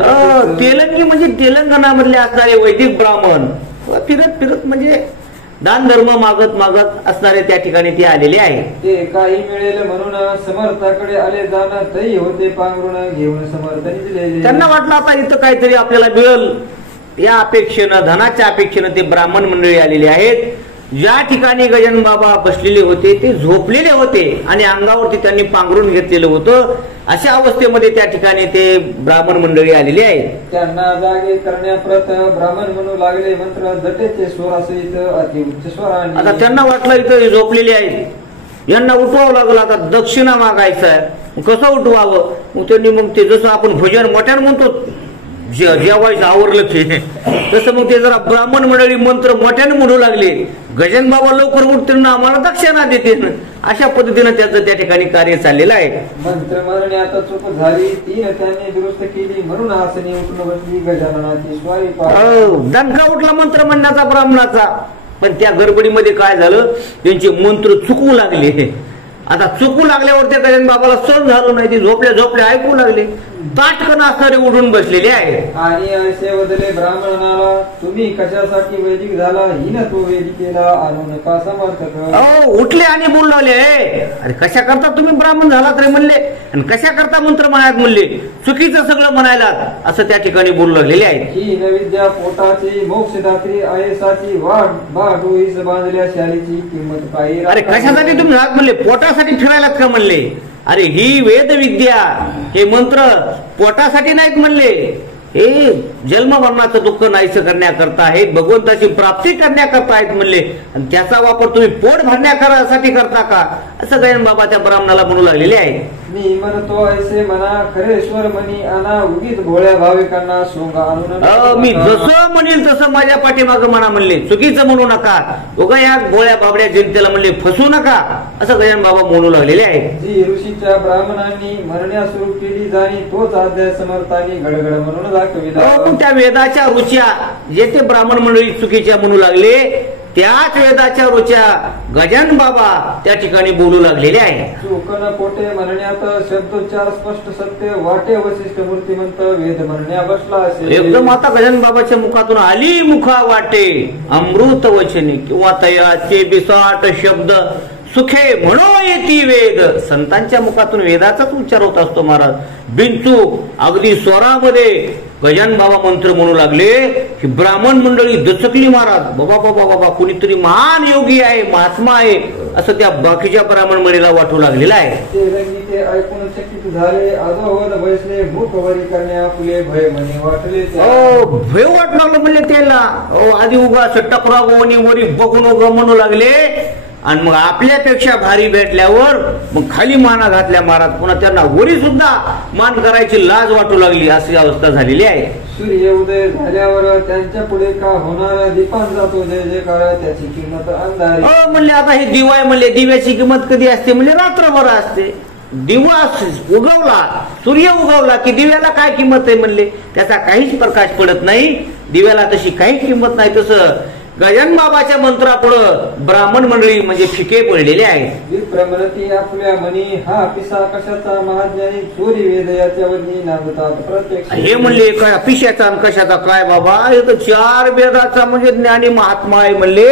तेलंगी म्हणजे तेलंगणामधले असणारे वैदिक ब्राह्मण फिरत फिरत म्हणजे दान धर्म मागत मागत असणारे त्या ठिकाणी ते आलेले आहे. ते काही मिळेल म्हणून समर्थाकडे आले जाणं तई होते पांघरुण घेऊन समर्थ निजलेले. त्यांना वाटलं आता इथं काहीतरी आपल्याला मिळेल या अपेक्षेनं, धनाच्या अपेक्षेनं ते ब्राह्मण मंडळी आलेले आहेत. ज्या ठिकाणी गजानन बाबा बसलेले होते ते झोपलेले होते आणि अंगावरती त्यांनी पांघरून घेतलेलं होतं. अशा अवस्थेमध्ये त्या ठिकाणी ते ब्राह्मण मंडळी आलेली आहेत. त्यांना जागे करण्याप्रत ब्राह्मण म्हणू लागले मंत्र जटेचे स्वरासहित अति उच्च स्वराने. आता त्यांना वाटलं इथं झोपलेले आहेत, यांना उठवावं लागलं. आता दक्षिणा मागायचं आहे, कसं उठवावं. मग त्यांनी मग ते जसं आपण भजन मोठ्यानं म्हणतो जेवायचं आवरलं ते तसं मग ते जरा ब्राह्मण मंडळी मंत्र मोठ्याने म्हणू लागले. गजानन बाबा लवकर उठतील ना आम्हाला दक्षिणा देतील. अशा पद्धतीनं त्याचं त्या ठिकाणी कार्य चाललेलं आहे. मंत्र म्हणणे आता चूक झाली तीन त्यांनी दुरुस्त केली म्हणून आसनी उठून बसली गजाननाची स्वारी. दणका उठला मंत्र म्हणण्याचा ब्राह्मणाचा. पण त्या गडबडीमध्ये काय झालं, त्यांचे मंत्र चुकवू लागले. आता चुकू लागल्यावर त्या गजानन बाबाला सहन झालं नाही, ते झोपल्या झोपल्या ऐकू लागले. ताटकन असणारे उठून बसलेले आहे. आणि असे बदले ब्राह्मणाला तुम्ही कशासाठी वैदिक झाला हिन तो वैदिकेला आणू नका समर्थक. उठले आणि बोलू लागले, अरे कशा करता तुम्ही ब्राह्मण झालात रे म्हणले, आणि कशा करता मंत्र म्हणायत म्हणले, चुकीचं सगळं म्हणायला असं त्या ठिकाणी बोलू लागलेले आहेत. ही नविद्या पोटाची मोक्षदात्री आयसाची वाट डोईस बांधल्या शालीची किंमत काही. अरे कशासाठी तुम्ही झालात म्हणले, पोटासाठी ठेवायलात का म्हणले. अरे ही वेद विद्या, हे मंत्र पोटासाठी नाहीत म्हणले, हे जन्म मरणाचं दुःख नाहीसं करण्याकरता आहेत, भगवंताची प्राप्ती करण्याकरता आहेत म्हणले. आणि त्याचा वापर तुम्ही पोट भरण्यासाठी करता का असं गजानन बाबा त्या ब्राह्मणाला म्हणू लागलेले आहे. मी म्हणतो ऐसे म्हणा खरेश्वर म्हणी आणा उगीच भोळ्या भाविकांना सोंगा आणून. मी जसं म्हणेल तसं माझ्या पाठीमागं म्हणा म्हणले, चुकीचं म्हणू नका, उगा या भोळ्या बाबड्या जनतेला म्हणले फसू नका असं गजानन बाबा म्हणू लागलेले आहेत. जी ऋषीच्या ब्राह्मणांनी म्हणण्या सुरू केली जाणी तोच अध्याय समर्थांनी गडगड म्हणून दाखविला. त्या वेदाच्या रुच्या जे ते ब्राह्मण मंडळी चुकीच्या म्हणू लागले, त्याच वेदाच्या रुच्या गजानन बाबा त्या ठिकाणी बोलू लागलेले आहे. चुकन कोटे म्हणण्यात शब्दोच्चार स्पष्ट सत्य वाटे वशिष्ठ मूर्तिमंत वेद म्हणण्या बसला असेल. एकदम आता गजानन बाबाच्या मुखातून आली मुखा वाटे अमृत वचने किंवा तयाचे बिसाट शब्द सुखे म्हणो येती वेद. संतांच्या मुखातून वेदाचाच उच्चार होत असतो महाराज. बिनचूक अगदी स्वरामध्ये गजानन बाबा मंत्र म्हणू लागले की ब्राह्मण मंडळी दचकली महाराज. बाबा बाबा बाबा कुणीतरी महान योगी आहे, महात्मा आहे असं त्या बाकीच्या ब्राह्मण मंडळीला वाटू लागलेलं आहे. ते ऐकून चकित झाले. अधोवध बसले मुखवरी करण्या फुले भय म्हणे वाटले. भय वाटू लागलं म्हणले त्याला. आधी उगा टकरा गोवणी वरी बघून म्हणू लागले आणि मग आपल्यापेक्षा भारी भेटल्यावर मग खाली माना घातल्या महाराज. पुन्हा त्यांना वरी सुद्धा मान करायची लाज वाटू लागली. अशी अवस्था झालेली आहे. सूर्य उदय झाल्यावर त्यांच्या पुढे का होणार दीपांचा तो जय जयकार त्याची किंमत अंधारी. म्हणले आता हे दिवा आहे म्हणले. दिव्याची किंमत कधी असते म्हणले रात्रभर असते. दिवा उगवला, सूर्य उगवला की दिव्याला काय किंमत आहे म्हणले. त्याचा काहीच प्रकाश पडत नाही. दिव्याला तशी काही किंमत नाही. तसं गजानन बाबाच्या मंत्रापुढं ब्राह्मण मंडळी म्हणजे फिके पडलेले आहेत. विप्रमरती आपल्या मनी हा पिसा कशाचा महाज्ञानी चोरी वेद याच्यावरनी नांदतात प्रत्यक्ष. हे म्हणले काय पिशाचा आणि कशाचा काय बाबा. हे तर 4 वेदाचा म्हणजे ज्ञानी महात्मा आहे म्हणले.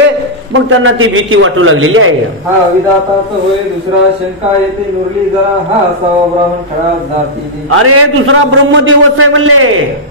मग त्यांना ती भीती वाटू लागलेली आहे. हा विधाताच होय दुसरा शंका येते नुरली जरा हा असावा ब्राह्मण खळा जाती. अरे दुसरा ब्रह्मदेवच आहे म्हणले.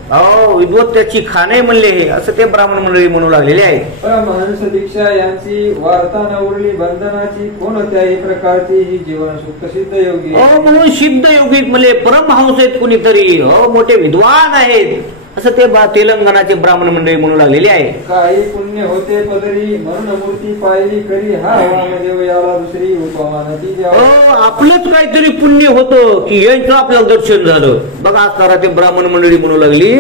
विद्वत त्याची खाण आहे म्हणले. असं ते ब्राह्मण मंडळी म्हणू लागलेले आहेत. परमहंस दीक्षा यांची वार्ता न उरली बंधनाची कोणत्याही प्रकारची ही जीवन सुख सिद्ध योगी. म्हणून सिद्ध योगी म्हणजे परमहंस आहेत कुणीतरी. मोठे विद्वान आहेत असं ते तेलंगणाचे ब्राह्मण मंडळी म्हणू लागलेले आहे. काही पुण्य होते पदरी म्हणून मूर्ती पाहिली करी हा वामदेव याला दुसरी उपमान ती द्यावा. आपलंच काहीतरी पुण्य होतं की यांचं आपल्याला दर्शन झालं. बघा असणारा ते ब्राह्मण मंडळी म्हणू लागली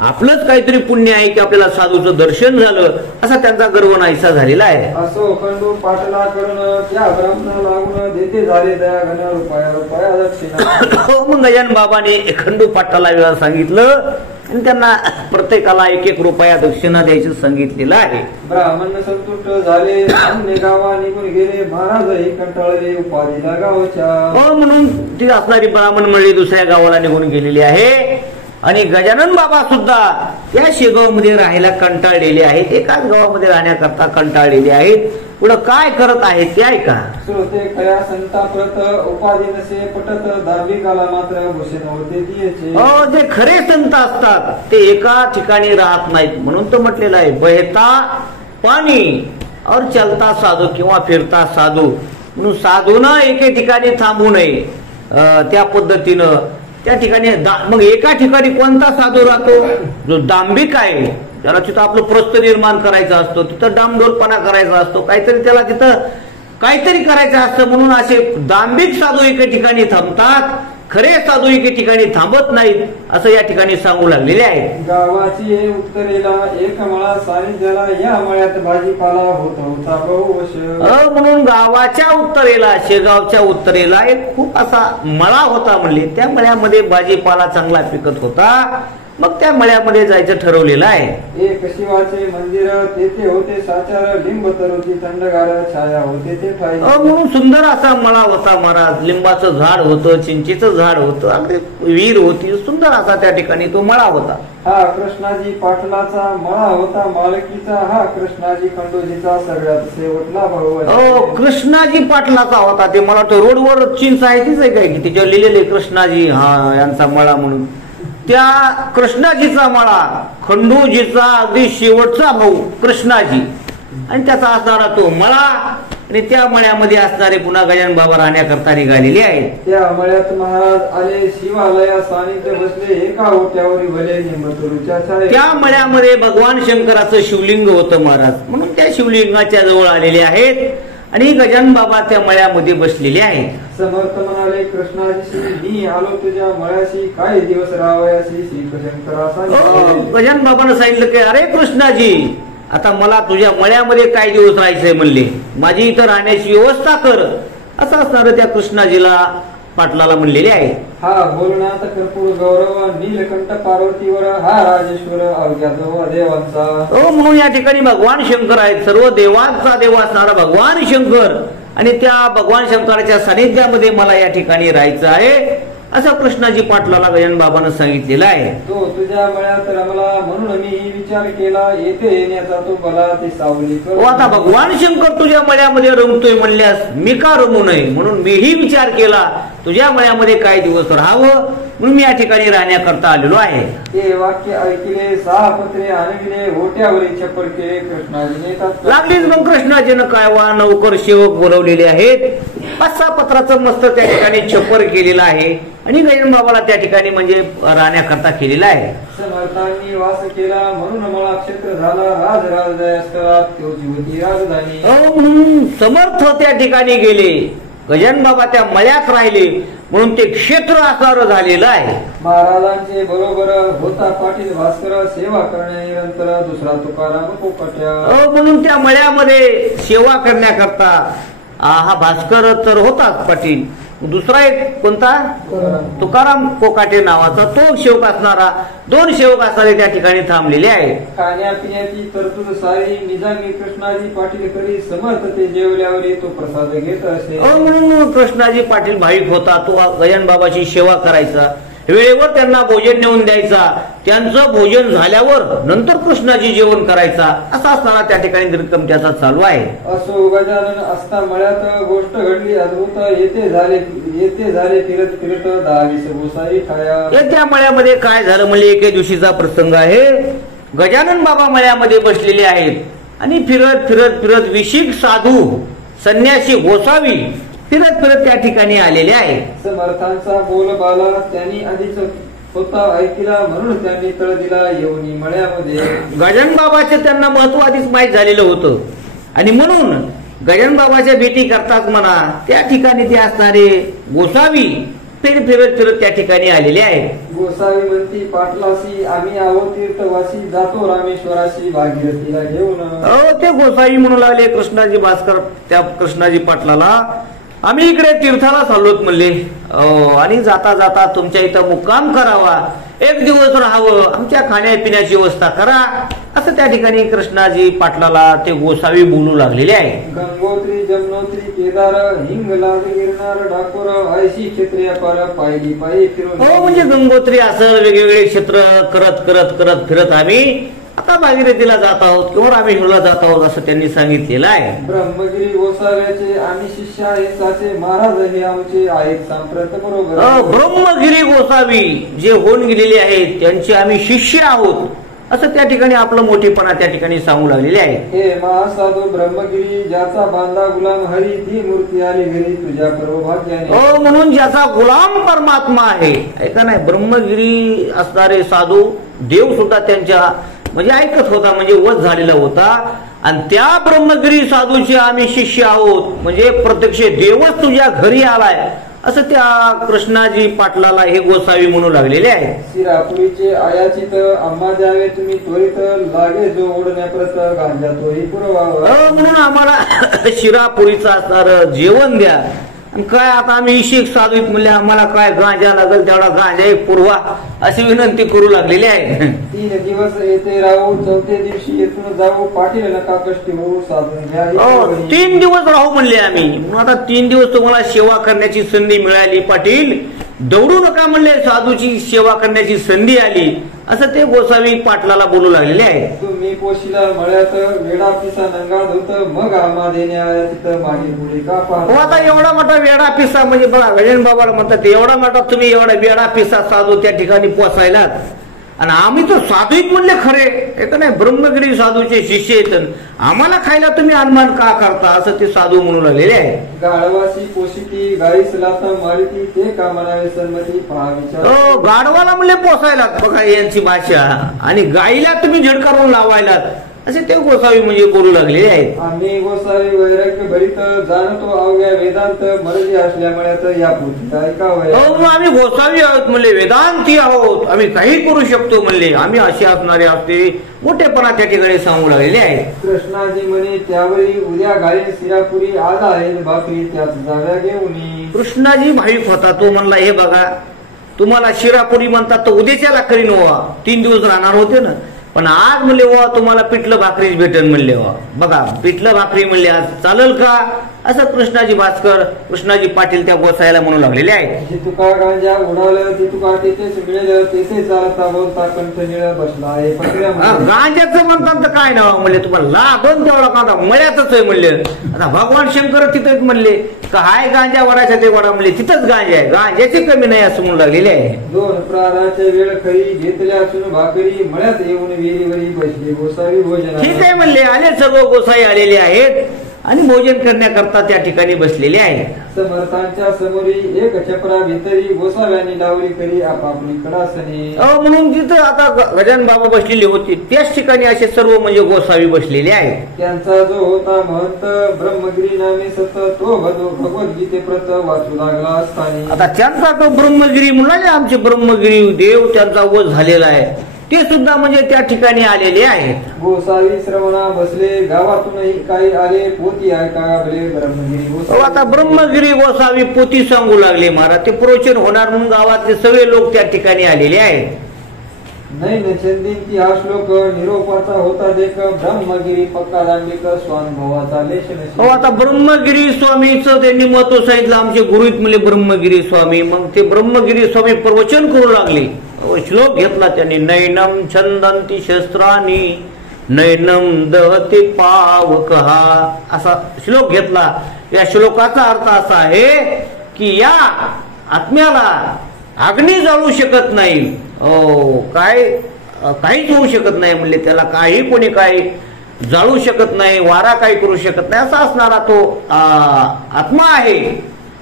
आपलंच काहीतरी पुण्य आहे की आपल्याला साधूचं दर्शन झालं असा त्यांचा गर्व नाहीसा झालेला आहे. असो खंडू पाटला करून त्या ब्राह्मणा लागून देते झाले दया घन रुपया रुपया दक्षिणा. मग गजानन बाबाने खंडू पाटलाला वेळा सांगितलं आणि त्यांना प्रत्येकाला 1-1 रुपया दक्षिणा द्यायचं सांगितलेलं आहे. ब्राह्मण संतुष्ट झाले. अन्य गावा निघून गेले. महाराजही कंटाळले उपाधीला गावच्या. म्हणून ती असणारी ब्राह्मण मंडळी दुसऱ्या गावाला निघून गेलेली आहे. आणि गजानन बाबा सुद्धा त्या शेगाव मध्ये राहायला कंटाळलेले आहेत. एकाच गावामध्ये राहण्याकरता कंटाळलेले आहेत. पुढे काय करत आहेत ते ऐका. श्रोते खया संताप्रत उपाधी नसे पटत धार्मिकाला मात्र भूषण होते दियेचे. जे खरे संत असतात ते एका ठिकाणी राहत नाहीत. म्हणून तर म्हटलेलं आहे बहता पाणी और चलता साधू किंवा फिरता साधू. म्हणून साधूनं एके ठिकाणी थांबू नये. त्या पद्धतीनं त्या ठिकाणी मग एका ठिकाणी कोणता साधू राहतो जो दांभिक आहे. त्याला तिथं आपलं प्रस्थ निर्माण करायचं असतो. तिथं डामडोलपणा करायचा असतो. काहीतरी त्याला तिथं काहीतरी करायचं असतं. म्हणून असे दांभिक साधू एके ठिकाणी थांबतात. खरे साधू एके ठिकाणी थांबत नाहीत असं या ठिकाणी सांगू लागलेले आहे. गावाची उत्तरेला एक मळा सानिध्याला या मळ्यात भाजीपाला होता होता बहुवश. म्हणून गावाच्या उत्तरेला शेगावच्या उत्तरेला एक खूप असा मळा होता म्हणले. त्या मळ्यामध्ये भाजीपाला चांगला पिकत होता. मग त्या मळ्यामध्ये जायचं ठरवलेलं आहे. एक शिवाचे मंदिर तेथे होते साचार. लिंब तरुची थंडगार छाया होते ते ठाई. म्हणून सुंदर असा मळा होता महाराज. लिंबाचं झाड होतं, चिंचेचं झाड होतं, अगदी विहीर होती. सुंदर असा त्या ठिकाणी तो मळा होता. हा कृष्णाजी पाटलाचा मळा होता मालकीचा. हा कृष्णाजी खंडोजीचा सगळ्यात शेवटला भाऊ. कृष्णाजी पाटलाचा होता. ते मला वाटतं रोडवर चिंच आहे तीच आहे काय की त्याच्यावर लिहिलेले कृष्णाजी यांचा मळा म्हणून. त्या कृष्णाजीचा मळा खंडूजीचा अगदी शेवटचा भाऊ कृष्णाजी आणि त्याचा असणारा तो मळा. आणि त्या मळ्यामध्ये असणारे पुन्हा गजानन बाबा राहण्याकरता निघालेले आहेत. त्या मळ्यात महाराज आले. शिवालया सानिध्य बसले. एका ओट्यावरी भले निंबतरुच्या छाया. त्या मळ्यामध्ये भगवान शंकराचं शिवलिंग होतं महाराज. म्हणून त्या शिवलिंगाच्या जवळ आलेले आहेत आणि गजानन बाबा त्या मळ्यामध्ये बसलेले आहेत. समर्थ म्हणाले कृष्णाजी मी आलो तुझ्या मळ्याशी. काही दिवस राहावयाशी श्रीशंकराचा. गजानन बाबांना सांगितलं की अरे कृष्णाजी आता मला तुझ्या मळ्यामध्ये काही दिवस राहायचंय म्हणले. माझी इथं राहण्याची व्यवस्था कर असं असणार त्या कृष्णाजीला पाटलाला म्हणलेले आहे. हा बोलण्यात कर्पूर गौरव नीलकंठ पार्वतीवर हा राजेश्वर अवघ्या देवांचा. म्हणून या ठिकाणी भगवान शंकर आहेत. सर्व देवांचा देव असणारा भगवान शंकर आणि त्या भगवान शंकराच्या सानिध्यामध्ये मला या ठिकाणी राहायचं आहे असं कृष्णाजी पाटलाला गजानन बाबांना सांगितलेलं आहे. तो तुझ्या मळ्यात रमला म्हणून मी विचार केला, येथे येण्याचा तो मला ती सावली कर. आता भगवान शंकर तुझ्या मळ्यामध्ये रमतोय म्हणल्यास मी का रमू नये, म्हणून मीही विचार केला तुझ्या मळ्यामध्ये काही दिवस राहावं, म्हणून मी या ठिकाणी राहण्याकरता आलेलो आहे. ते वाक्य ऐकले, 6 पत्रे आणविले, ओट्यावरील छप्पर केले. कृष्णाजीने लागलीच मग कृष्णाजीनं काय वा नौकर सेवक बोलवलेले आहेत. 5-6 पत्राचं मस्त त्या ठिकाणी छप्पर केलेलं आहे आणि गजानन बाबाला त्या ठिकाणी म्हणजे राहण्याकरता केलेला आहे. समर्थांनी वास केला म्हणून मला क्षेत्र झाला, राज राजदयास्तरात त्योची होती राजधानी. म्हणून समर्थ त्या ठिकाणी गेले, गजानन बाबा त्या मळ्यात राहिले म्हणून ते क्षेत्र आकार झालेलं आहे. महाराजांचे बरोबर होता पाटील भास्कर, सेवा करणे निरंतर दुसरा तुकाराम कोकट्या. म्हणून त्या मळ्यामध्ये सेवा करण्याकरता हा भास्कर तर होताच पाटील, दुसरा एक कोणता तुकाराम कोकाटे नावाचा तो सेवक असणारा, 2 सेवक असणारे त्या ठिकाणी थांबलेले आहे. खाण्यापिण्याची तरतूद सारी निजामी कृष्णाजी पाटील करी, समर्थ ते जेवल्यावर तो प्रसाद घेत असे. म्हणून कृष्णाजी पाटील भाविक होता, तो गजानन बाबाची सेवा करायचा, वेळेवर त्यांना भोजन नेऊन द्यायचा, त्यांचं भोजन झाल्यावर नंतर कृष्णाजी जेवण करायचा, असा असताना त्या ठिकाणी निर्गम त्याचा चालू आहे. असो गजानन असता मळ्यात गोष्ट घडली अद्भुत, येथे झाले फिरत फिरत 10-20 गोसाई खाया. त्या मळ्यामध्ये काय झालं म्हणजे एके दिवशीचा प्रसंग आहे. गजानन बाबा मळ्यामध्ये बसलेले आहेत आणि फिरत फिरत फिरत 20 साधू संन्यासी गोसावी फिरत फिरत त्या ठिकाणी आलेले आहे. समर्थांचा बोलबाला त्यांनी आधीच होता ऐकला, म्हणून त्यांनी तळ दिला येऊनी मळ्यामध्ये. गजानन बाबाचे त्यांना महत्व आधीच माहीत झालेलं होतं आणि म्हणून गजानन बाबाच्या भेटी करतात म्हणा त्या ठिकाणी ते असणारे गोसावी फिरत फिरत त्या ठिकाणी आलेले आहेत. गोसावी म्हणती पाटलासी, आम्ही आहो तीर्थवासी, जातो रामेश्वराशी भागीरथीला घेऊन. ते गोसावी म्हणू लागले कृष्णाजी भास्कर त्या कृष्णाजी पाटलाला, आम्ही इकडे तीर्थाला चाललोत म्हणले आणि जाता जाता तुमच्या इथं मुक्काम करावा, 1 दिवस राहावं, आमच्या खाण्यापिण्याची व्यवस्था करा, असं त्या ठिकाणी कृष्णाजी पाटलाला ते गोसावी बोलू लागलेले आहे. गंगोत्री जमनोत्री केदार हिंगलाज गिरनार डाकोर ऐशी क्षेत्रीय पर पायली पायी फिरून. म्हणजे गंगोत्री असं वेगवेगळे क्षेत्र करत करत करत फिरत आम्ही आता भागीरथीला जात आहोत किंवा रामेश्वरला जात आहोत असं त्यांनी सांगितलेलं आहे. ब्रह्मगिरी गोसाव्याचे आम्ही शिष्य आहेत, साचे महाराज हे आमचे आहेत सांप्रत बरोबर. ब्रह्मगिरी गोसावी जे होऊन गेलेले आहेत त्यांचे आम्ही शिष्य आहोत असं त्या ठिकाणी आपलं मोठेपणा त्या ठिकाणी सांगू लागलेले आहे. हे महासाधू ब्रह्मगिरी, ज्याचा बांधा गुलाम हरी, ती मूर्ती आली घरी तुझ्या पर्व भाग्याने. म्हणून ज्याचा गुलाम परमात्मा आहे, ऐका नाही, ब्रह्मगिरी असणारे साधू देव सुद्धा त्यांच्या म्हणजे ऐकत होता, म्हणजे वध झालेला होता आणि त्या ब्रह्मगिरी साधूचे आम्ही शिष्य आहोत, म्हणजे प्रत्यक्ष देवच तुझ्या घरी आलाय असं त्या कृष्णाजी पाटलाला हे गोसावी म्हणू लागलेले आहे. शिरापुरीचे आयाचित आम्हा द्यावे तुम्ही त्वरित, लागे जो ओढण्याप्रत गांजा तोही पुरवावा. म्हणून आम्हाला शिरापुरीचं असणार जेवण द्या. काय आता आम्ही इशिक साधू म्हणले, आम्हाला काय गांजा लागेल तेवढा गांजा एक पुरवा अशी विनंती करू लागलेली आहे. 3 दिवस येथे राहू, 4थ्या दिवशी येथून जाऊ, पाटील नका कष्टी होऊ, साधून घ्या. 3 दिवस राहू म्हणले आम्ही, आता 3 दिवस तुम्हाला सेवा करण्याची संधी मिळाली पाटील, दौडू नका म्हणले, साधूची सेवा करण्याची संधी आली असं ते गोसावी पाटलाला बोलू लागलेले आहे. तुम्ही पोशीला मळ्यात वेडा पिसा नंगात होत, मग आम्हा देण्या तिथं मागे पुढे का पाहता. आता एवढा मोठा वेडा पिसा म्हणजे बघा गजानन बाबाला म्हणतात एवढा मोठा तुम्ही एवढा वेडा पिसा साधू त्या ठिकाणी पोचायलात आणि आम्ही तर साधूच म्हणले खरे, एक नाही ब्रह्मगिरी साधूचे शिष्य आहेत, आम्हाला खायला तुम्ही अनुमान का करता असं ते साधू म्हणू लागलेले आहे. गाढवाची पोशिती गाईस लाता मारिती, ते का म्हणावे संमती पहा विचार. गाढवाला म्हणले पोसायला बघा यांची भाषा, आणि गाईला तुम्ही झडकारून लावायलात असे ते गोसावी म्हणजे बोलू लागलेले आहेत. आम्ही गोसावी वैराग्य भरीत, जाणतो अवघ्या वेदांत, मर्जी असल्यामुळे या पुढे ऐकावं. आम्ही गोसावी आहोत म्हणले, वेदांती आहोत, आम्ही काही करू शकतो म्हणले, आम्ही असे असणारे असते मोठेपणा त्या ठिकाणी सांगू लागलेले आहेत. कृष्णाजी म्हणे त्यावेळी उद्या घाली शिरापुरी, आज आहे भाकरी त्याच जाव्या घेऊन. कृष्णाजी भाविक होता, तो म्हणला हे बघा तुम्हाला शिरापुरी म्हणतात तर उद्याच्याला करीन व्हा, 3 दिवस राहणार होते ना, पण आज म्हणले वा तुम्हाला पिठलं भाकरीच भेटेल म्हणले वा. बघा पिठलं भाकरी म्हणले आज चालेल का, असं कृष्णाजी भास्कर कृष्णाजी पाटील त्या गोसायला म्हणू लागलेले आहेत. जे तुका गांजा उडालं ते तुका तेथेच मिळेल, तेथे चालता बोलता कंठ निळ बसला आहे पत्र्यामध्ये. गांजाचं म्हणतात तर काय नाव म्हणले तुम्हाला लागून तेवढा कांदा मळ्यातच आहे म्हणले. आता भगवान शंकर तिथेच म्हणले काय गांजा वडायचा ते वडा म्हणले तिथंच गांजा आहे, गांजाची कमी नाही असं म्हणू लागलेले आहे. दोन प्राणाच्या वेळ खरी घेतल्या असून भाकरी मळ्यात येऊन विहिरीवरी बसले गोसावी भोजन. ठीक आहे म्हणले आले सर्व गोसाई आलेले आहेत आणि भोजन करण्याकरता त्या ठिकाणी बसलेले आहेत. समर्थांच्या समोरी एक चपरा भितरी गोसाव्यांनी लावली करी आपापली कडासणी. म्हणून तिथं आता गजानन बाबा बसलेले होते त्याच ठिकाणी असे सर्व म्हणजे गोसावी बसलेले आहेत. त्यांचा जो होता महंत ब्रह्मगिरी नामे सत तो भगवद्गीते प्रत वाचू लागला असताना. आता त्यांचा तो ब्रह्मगिरी म्हणाले आमचे ब्रह्मगिरी देव त्यांचा वध झालेला आहे ते सुद्धा म्हणजे त्या ठिकाणी आलेले आहेत. गोसावी श्रवणा बसले गावातूनही काही आले पोती ऐका बरे ब्रह्मगिरी गोसावी. आता ब्रह्मगिरी गोसावी पोती सांगू लागले महाराज ते प्रवचन होणार म्हणून गावातले सगळे लोक त्या ठिकाणी आलेले आहेत. नाही नचंदींची हा श्लोक निरोपाचा होता देख ब्रह्मगिरी पक्का दांडिक स्वानुभवाचा लेशन. आता ब्रह्मगिरी स्वामीचं त्यांनी महत्व सांगितलं आमचे गुरुत म्हणले ब्रह्मगिरी स्वामी. मग ते ब्रह्मगिरी स्वामी प्रवचन करू लागले. श्लोक घेतला त्यांनी नैनम छंदंती शस्त्रानी नैनम दहते पावकहा असा श्लोक घेतला. या श्लोकाचा अर्थ असा आहे की या आत्म्याला अग्नी जाळू शकत नाही, काहीच होऊ शकत नाही म्हणले. त्याला काही कोणी काही जाळू शकत नाही, वारा काही करू शकत नाही असा असणारा तो आत्मा आहे,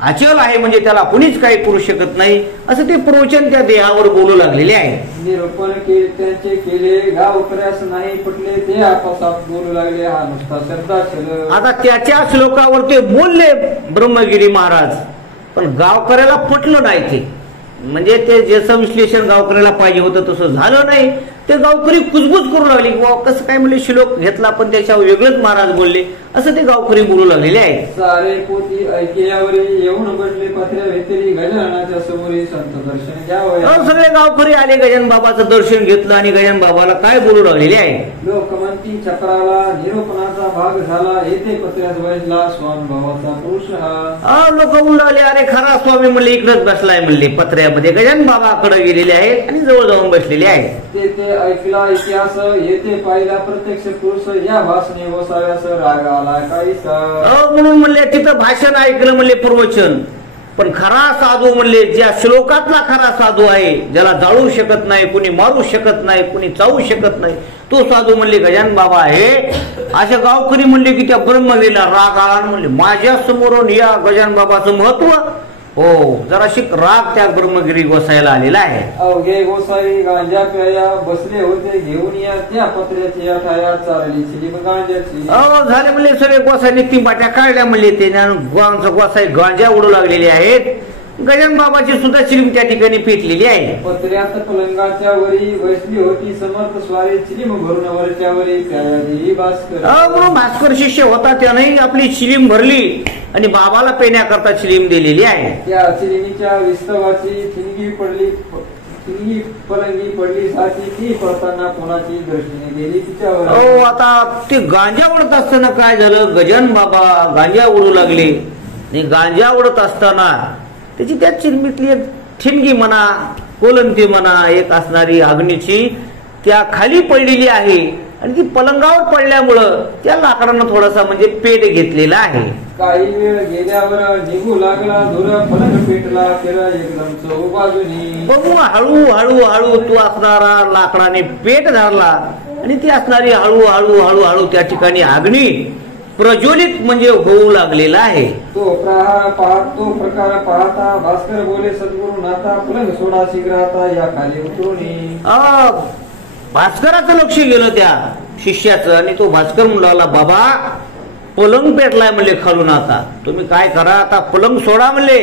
अचल आहे म्हणजे त्याला कुणीच काही करू शकत नाही असं ते प्रवचन त्या देहावर बोलू लागलेले आहे. निरूपण त्यांचे केले गावकऱ्यास नाही पटले ते आपासात बोलू लागले हा नुसता शब्दाचल. आता त्याच्या श्लोकावर ते बोलले ब्रह्मगिरी महाराज पण गावकऱ्याला पटलं नाही ते म्हणजे ते जसं विश्लेषण गावकऱ्याला पाहिजे होतं तसं झालं नाही. ते गावकरी कुजबूज करू लागले की कसं काय म्हणजे श्लोक घेतला पण त्याच्यावर वेगळंच महाराज बोलले असं ते गावकरी बोलू लागलेले आहेत. सारे पोती ऐकल्यावर येऊन बसले पत्र्या भेटली गजाननाच्या समोरी संत दर्शन घ्यावं. सगळे गावकरी आले गजानन बाबाचं दर्शन घेतलं आणि गजानन बाबाला काय बोलू लागलेले आहे. लोकमंती चक्राला निरोपणाचा भाग झाला येथे पत्र्यात बसला स्वानुभवाचा पुरुष हा. लोक बोलू लागले अरे खरा स्वामी म्हणले इकडेच बसलाय म्हणले पत्र्यामध्ये गजानन बाबाकडे गेलेले आहेत आणि जवळ जाऊन बसलेले आहेत. ते ऐकला इतिहास येथे पाहिला प्रत्यक्ष पुरुष या भाषणे गोसाव्यास राग आला काहीसा. म्हणून म्हणले तिथं भाषण ऐकलं म्हणले प्रवचन पण खरा साधू म्हणले ज्या श्लोकातला खरा साधू आहे ज्याला जाळू शकत नाही कुणी मारू शकत नाही कुणी चावू शकत नाही तो साधू म्हणले गजानन बाबा आहे. अशा गावकरी म्हणले की त्या ब्रह्मगिरीला राग आला म्हणले माझ्या समोरून या गजानन बाबाचं महत्व हो जराशी राग त्या ब्रह्मगिरी गोसायला आलेला आहे. अवघे गोसाई गांजा प्याया बसले होते घेऊन या त्या पत्र्याची आठाया चालली चिलीम गांजाची. झाले म्हणले सगळे गोसाईने ती बाट्या काढल्या म्हणले ते गोसाई गांजा उडू लागलेले आहेत. गजानन बाबाची सुद्धा चिलीम त्या ठिकाणी पेटलेली आहे. पत्र्यात पलंगाच्या वरी बसली होती समर्थ स्वारी चिलीम भरून वरच्या वरी प्यायली भास्कर. म्हणून भास्कर शिष्य होता त्याने आपली चिलीम भरली आणि बाबाला पेण्याकरता चिलीम दिलेली आहे. त्या चिलीमीच्या विस्तवाची ठिणगी पडली ठिणगी पलंगी पडली साची ती पडताना कोणाची दृष्टीने गेली तिच्यावर. आता ते गांजा उडत असताना काय झालं गजानन बाबा गांजा उडू लागले आणि गांजा उडत असताना त्याची त्या चिलमीतली एक ठिणगी म्हणा कोलंती म्हणा एक असणारी अग्नीची त्या खाली पडलेली आहे आणि ती पलंगावर पडल्यामुळं त्या लाकडानं थोडासा म्हणजे पेट घेतलेला आहे. काही वेळ गेल्यावर निघू लागला धुर पलंग पेटला केला एकदम चौ बाजूनी. हळू हळू हळू तो असणारा लाकडाने पेट धरला आणि ती असणारी हळू हळू हळू हळू त्या ठिकाणी अग्नी प्रज्वलित म्हणजे होऊ लागलेला आहे. तो प्रकार पाहता भास्कर बोले सद्गुरु नाथा पलंग सोडा शीघ्र आता या खाली उतरून. भास्कराचं लक्ष गेलं त्या शिष्याचं आणि तो भास्कर म्हणला बाबा पलंग पेटलाय म्हणले खालून आता तुम्ही काय करा आता पलंग सोडा म्हणले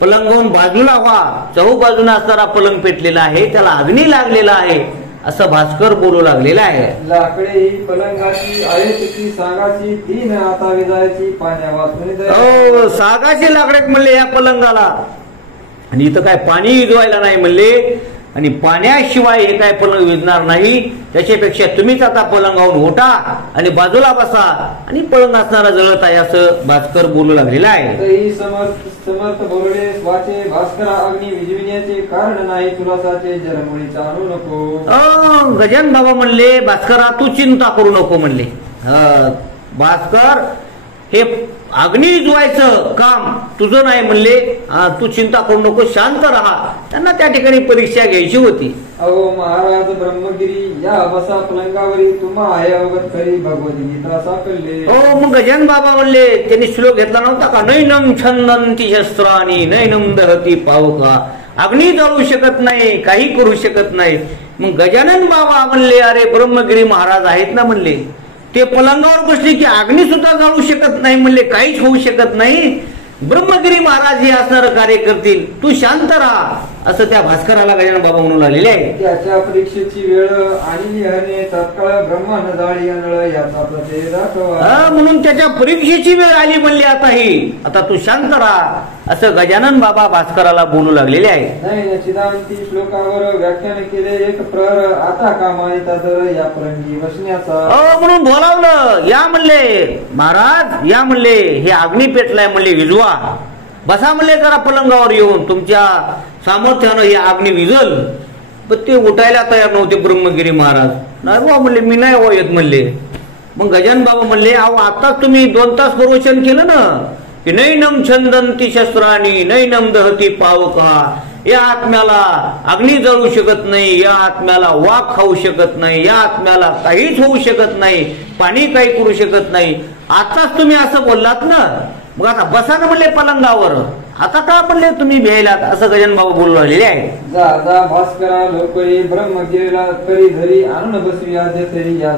पलंगावून बाजूला व्हा. चहू बाजूला असणारा पलंग पेटलेला आहे त्याला अग्नी लागलेला आहे असं भास्कर बोलू लागलेला आहे. लाकडे ही पलंगाची आहेत ती सागाची तीन आता विजायची पाण्या वाचून. सागाचे लाकडेत म्हणले या पलंगाला आणि इथं काय पाणी विजवायला नाही म्हणले आणि पाण्याशिवाय हे काय पलंग विझणार नाही. त्याच्यापेक्षा तुम्हीच आता पलंगावरून उठा आणि बाजूला बसा आणि पलंग असणारा जळत आहे असं भास्कर बोलू लागलेला आहे. तरी समर्थ बोलले वाचे भास्करा अग्नी विझविण्याचे कारण नाही तुलासाचे जरमुळी जाणू नको. गजानन बाबा म्हणले भास्करा तू चिंता करू नको म्हणले. भास्कर हे अग्नी जुवायचं काम तुझं नाही म्हणले. तू चिंता करू नको शांत राहा. त्यांना त्या ठिकाणी परीक्षा घ्यायची होती. अहो महाराज ब्रह्मगिरी या बसा पलंगावरी तुम्हा आहे अवगत करी भगवद्गीता साकळले. हो मग गजानन बाबा म्हणले त्यांनी श्लोक घेतला नव्हता का नैनम छंदंती शस्त्रानी नैनम दहती पावका. अग्नी जाळू शकत नाही काही करू शकत नाही. मग गजानन बाबा म्हणले अरे ब्रह्मगिरी महाराज आहेत ना म्हणले ते पलंगावर बसले की अग्नी सुद्धा जाळू शकत नाही म्हणले काहीच होऊ शकत नाही. ब्रह्मगिरी महाराज हे असणारं कार्य करतील तू शांत राहा असं त्या भास्कराला गजानन बाबा म्हणून आलेले आहे. त्याच्या परीक्षेची वेळ आणि तत्काळ ब्रह्मांड जाळी आणळ याचा प्रत्यय दाखवा. म्हणून त्याच्या परीक्षेची वेळ आली म्हणली आता तू शांत राहा असं गजानन बाबा भास्कराला बोलू लागलेले आहे. नाही चिदांती श्लोकावर व्याख्यान केले एक प्रहर आता का मानिता तर या पलंगी बसण्याचा. म्हणून बोलावलं या म्हणले महाराज या म्हणले हे अग्नी पेटलाय म्हणले विजवा बसा म्हणले जरा पलंगावर येऊन तुमच्या सामर्थ्यानं हे अग्नी विजल. पण ते उठायला तयार नव्हते ब्रह्मगिरी महाराज. नाही बा म्हणले मी नाही हो येत म्हणले. मग गजानन बाबा म्हणले अहो आताच तुम्ही 2 तास प्रवचन केलं ना की नैनम छंदंती शस्त्रानी नैनम दहती पावका. या आत्म्याला अग्नी जळू शकत नाही या आत्म्याला वाघ खाऊ शकत नाही या आत्म्याला काहीच होऊ शकत नाही पाणी काही करू शकत नाही. आताच तुम्ही असं बोललात ना मग आता बसा ना म्हणले पलंगावर आता का म्हणले तुम्ही भ्यायलात असं गजानन बाबा बोलू लागलेले आहे. जा जा भास्करा लोकरी ब्रह्मगिरीला करी धरी आणून बसवी आद्य तरी या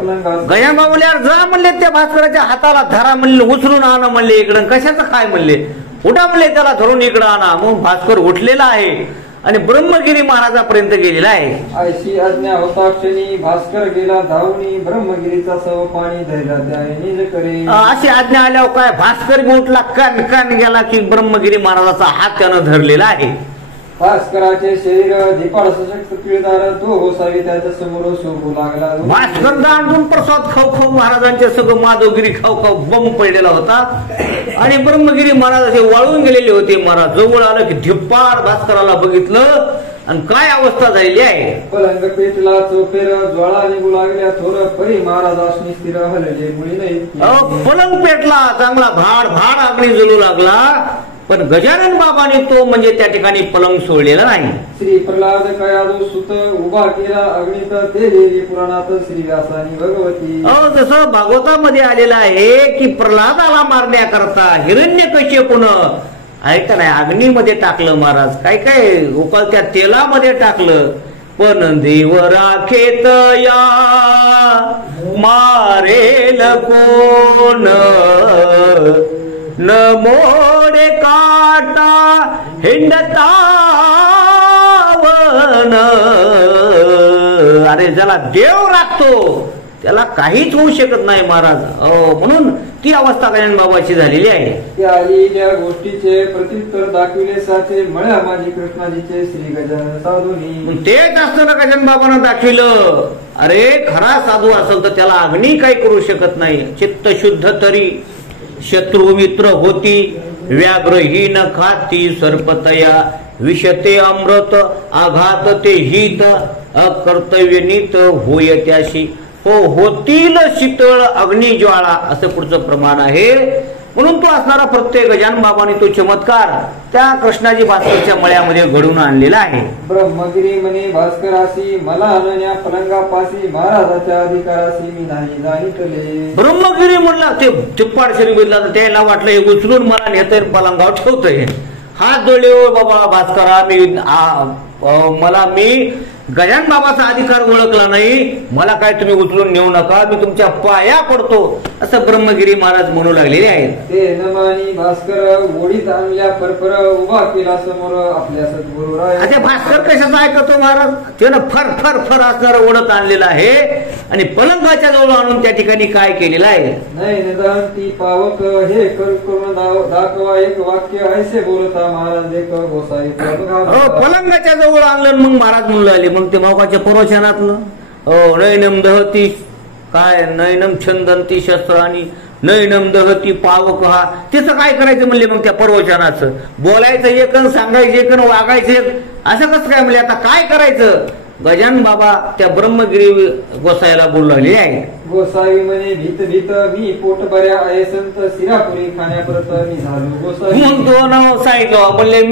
पलंगा. गजानन बाबा म्हणले जा म्हणले त्या भास्कराच्या हाताला धरा म्हणले उचलून आणा म्हणले इकडं कशाचं काय म्हणले उठा म्हणले त्याला धरून इकडं आणा. मग भास्कर उठलेला आहे आणि ब्रह्मगिरी महाराजापर्यंत गेलेला आहे. अशी आज्ञा होता क्षणी भास्कर गेला धावणी ब्रह्मगिरीचा सव पाणी धैर्य निज करे. अशी आज्ञा आल्यावर काय भास्कर उठला कान कान गेला की ब्रह्मगिरी महाराजाचा हात त्यानं धरलेला आहे. भास्कराचे शरीर दीपाळ सशक्त पिळदार तो होसावी त्याच्या समोर शोभू लागला. भास्कर दांडून प्रसाद खाऊ खाऊ महाराजांचे सगळं माधवगिरी खाऊ खाऊ बंब पडलेला होता आणि ब्रह्मगिरी महाराज असे वाळून गेलेले होते. महाराज जवळ आलं की धिप्पाड भास्कराला बघितलं आणि काय अवस्था झालेली आहे. पलंग पेटला चोपेर ज्वाळा निघू लागल्या थोर परी महाराजांनी स्थिर हलले मुळी नाही. पलंग पेटला चांगला भाड भाड अग्नी जळू लागला पण गजानन बाबाने तो म्हणजे त्या ठिकाणी पलंग सोडलेला नाही. श्री प्रल्हाद कयादू सुत उभा केला अग्नित ते देवी पुराणात श्री व्यासानी भगवती. जसं भागवतामध्ये आलेलं आहे की प्रल्हादाला मारण्याकरता हिरण्यकश्यपून ऐकता नाही अग्नीमध्ये टाकलं महाराज काय काय उकळत्या तेलामध्ये टाकलं पण देव राखेत या मारेल कोण न मोडे काटा हिंडतावन. अरे ज्याला देव राखतो त्याला काहीच होऊ शकत नाही महाराज. म्हणून ती अवस्था गजानन बाबाची झालेली आहे. त्या गोष्टीचे प्रत्युत्तर दाखविले साचे मळ्या माझी कृष्णाजीचे श्री गजानन साधूनी. तेच असताना गजानन बाबांना दाखविलं अरे खरा साधू असेल तर त्याला अग्नी काही करू शकत नाही. चित्त शुद्ध तरी शत्रू मित्र होती व्याघ्रहीन खाती सर्पतया विषते अमृत आघात ते हित अकर्तव्य नीत होय त्याशी. हो होतील शीतळ अग्निज्वाळा असं पुढचं प्रमाण आहे. म्हणून तो असणारा प्रत्येक गजानन बाबांनी तो चमत्कार त्या कृष्णाजी भास्करच्या मळ्यामध्ये घडून आणलेला आहे. ब्रह्मगिरी म्हणे भास्करासी मला आणण्या पलंगापासी महाराजाच्या अधिकारासी मी नाही जाणितले. ब्रह्मगिरी म्हणला ते चिप्पाड शरीर बघितला तर त्याला वाटलं हे उचलून मला नेतय पलंगावर ठेवतोय. हात जोडले बाबा भास्करा मी गजानन बाबाचा अधिकार ओळखला नाही मला काय तुम्ही उचलून नेऊ नका मी तुमच्या पाया पडतो असं ब्रह्मगिरी महाराज म्हणू लागलेले आहेत. ते नमानी भास्कर ओढीत आणल्या परपर उभा केला समोर आपल्या सद्गुरू राय. भास्कर कशाचा ऐकतो महाराज त्यानं फर फर फर असणारं ओढत आणलेलं आहे आणि पलंगाच्या जवळ आणून त्या ठिकाणी काय केलेलं आहे? नाही निदान ती पावक हे करून दाखवा एक वाक्य ऐसे बोलता महाराज एक गोसाई पलंगाच्या जवळ आणलं मग महाराज म्हणू लागले मग ते मावकाच्या प्रवचनातलं नैनम दहती काय नैनम छंदंती शस्त्र आणि नैनम दहती पावक हा त्याचं काय करायचं म्हणले मग त्या प्रवचनाचं बोलायचं एक सांगायचं एक वागायचं एक असं कसं काय म्हणले आता काय करायचं? गजानन बाबा त्या ब्रह्मगिरी गोसाईला बोलू लागले आहे. गोसावी म्हणे भीत भीत मी पोट बऱ्या आहे संत सिरापुरी खाण्यापर्यंत मी झालो. गोसावी म्हणतो ना सांगितलं म्हणले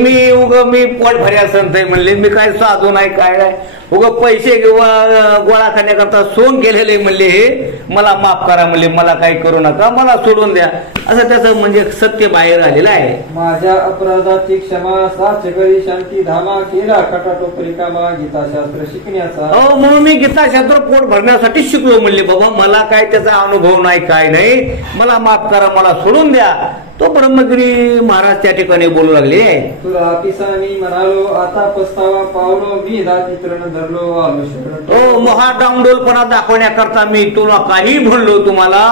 मी पोट भऱ्या संत आहे म्हणले मी काय साधू नाही काय नाही उग पैसे गोळा करण्याकरता सोंग केलेले म्हणले हे मला माफ करा म्हणले मला काही करू नका मला सोडून द्या असं त्याचं म्हणजे सत्य बाहेर आलेलं आहे. माझ्या अपराधाची क्षमा साच करी शांती धामा केला खटाटोपरी कामा गीताशास्त्र शिकण्याचा. म्हणून मी गीताशास्त्र पोट भरण्यासाठी शिकलो म्हणले बाबा मला काय त्याचा अनुभव नाही काय नाही मला माफ करा मला सोडून द्या. तो ब्रह्मगिरी महाराज त्या ठिकाणी बोलू लागले तुला पिसा मी म्हणालो आता पस्तावा पावलो मी दातित्रण धरलो आलो. महा डांडोलपणा दाखवण्याकरता मी तुला काही म्हणलो तुम्हाला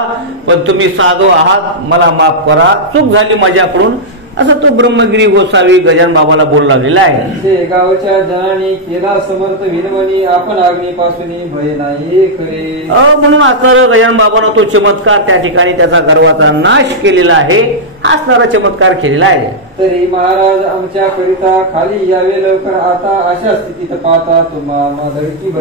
पण तुम्ही साधू आहात मला माफ करा चूक झाली माझ्याकडून असं तो ब्रह्मगिरी गोसावी गजानन बाबाला बोलू लागलेला आहे. गावच्या जनानी केला समर्थ विनवणी आपण अग्नीपासून भय नाही खरे. म्हणून असणारा गजानन बाबानं तो चमत्कार त्या ठिकाणी त्याचा गर्वाचा नाश केलेला आहे असणारा चमत्कार केलेला आहे. तरी महाराज आमच्या करिता खाली यावे लवकर आता अशा स्थितीत पाहता तुम्हा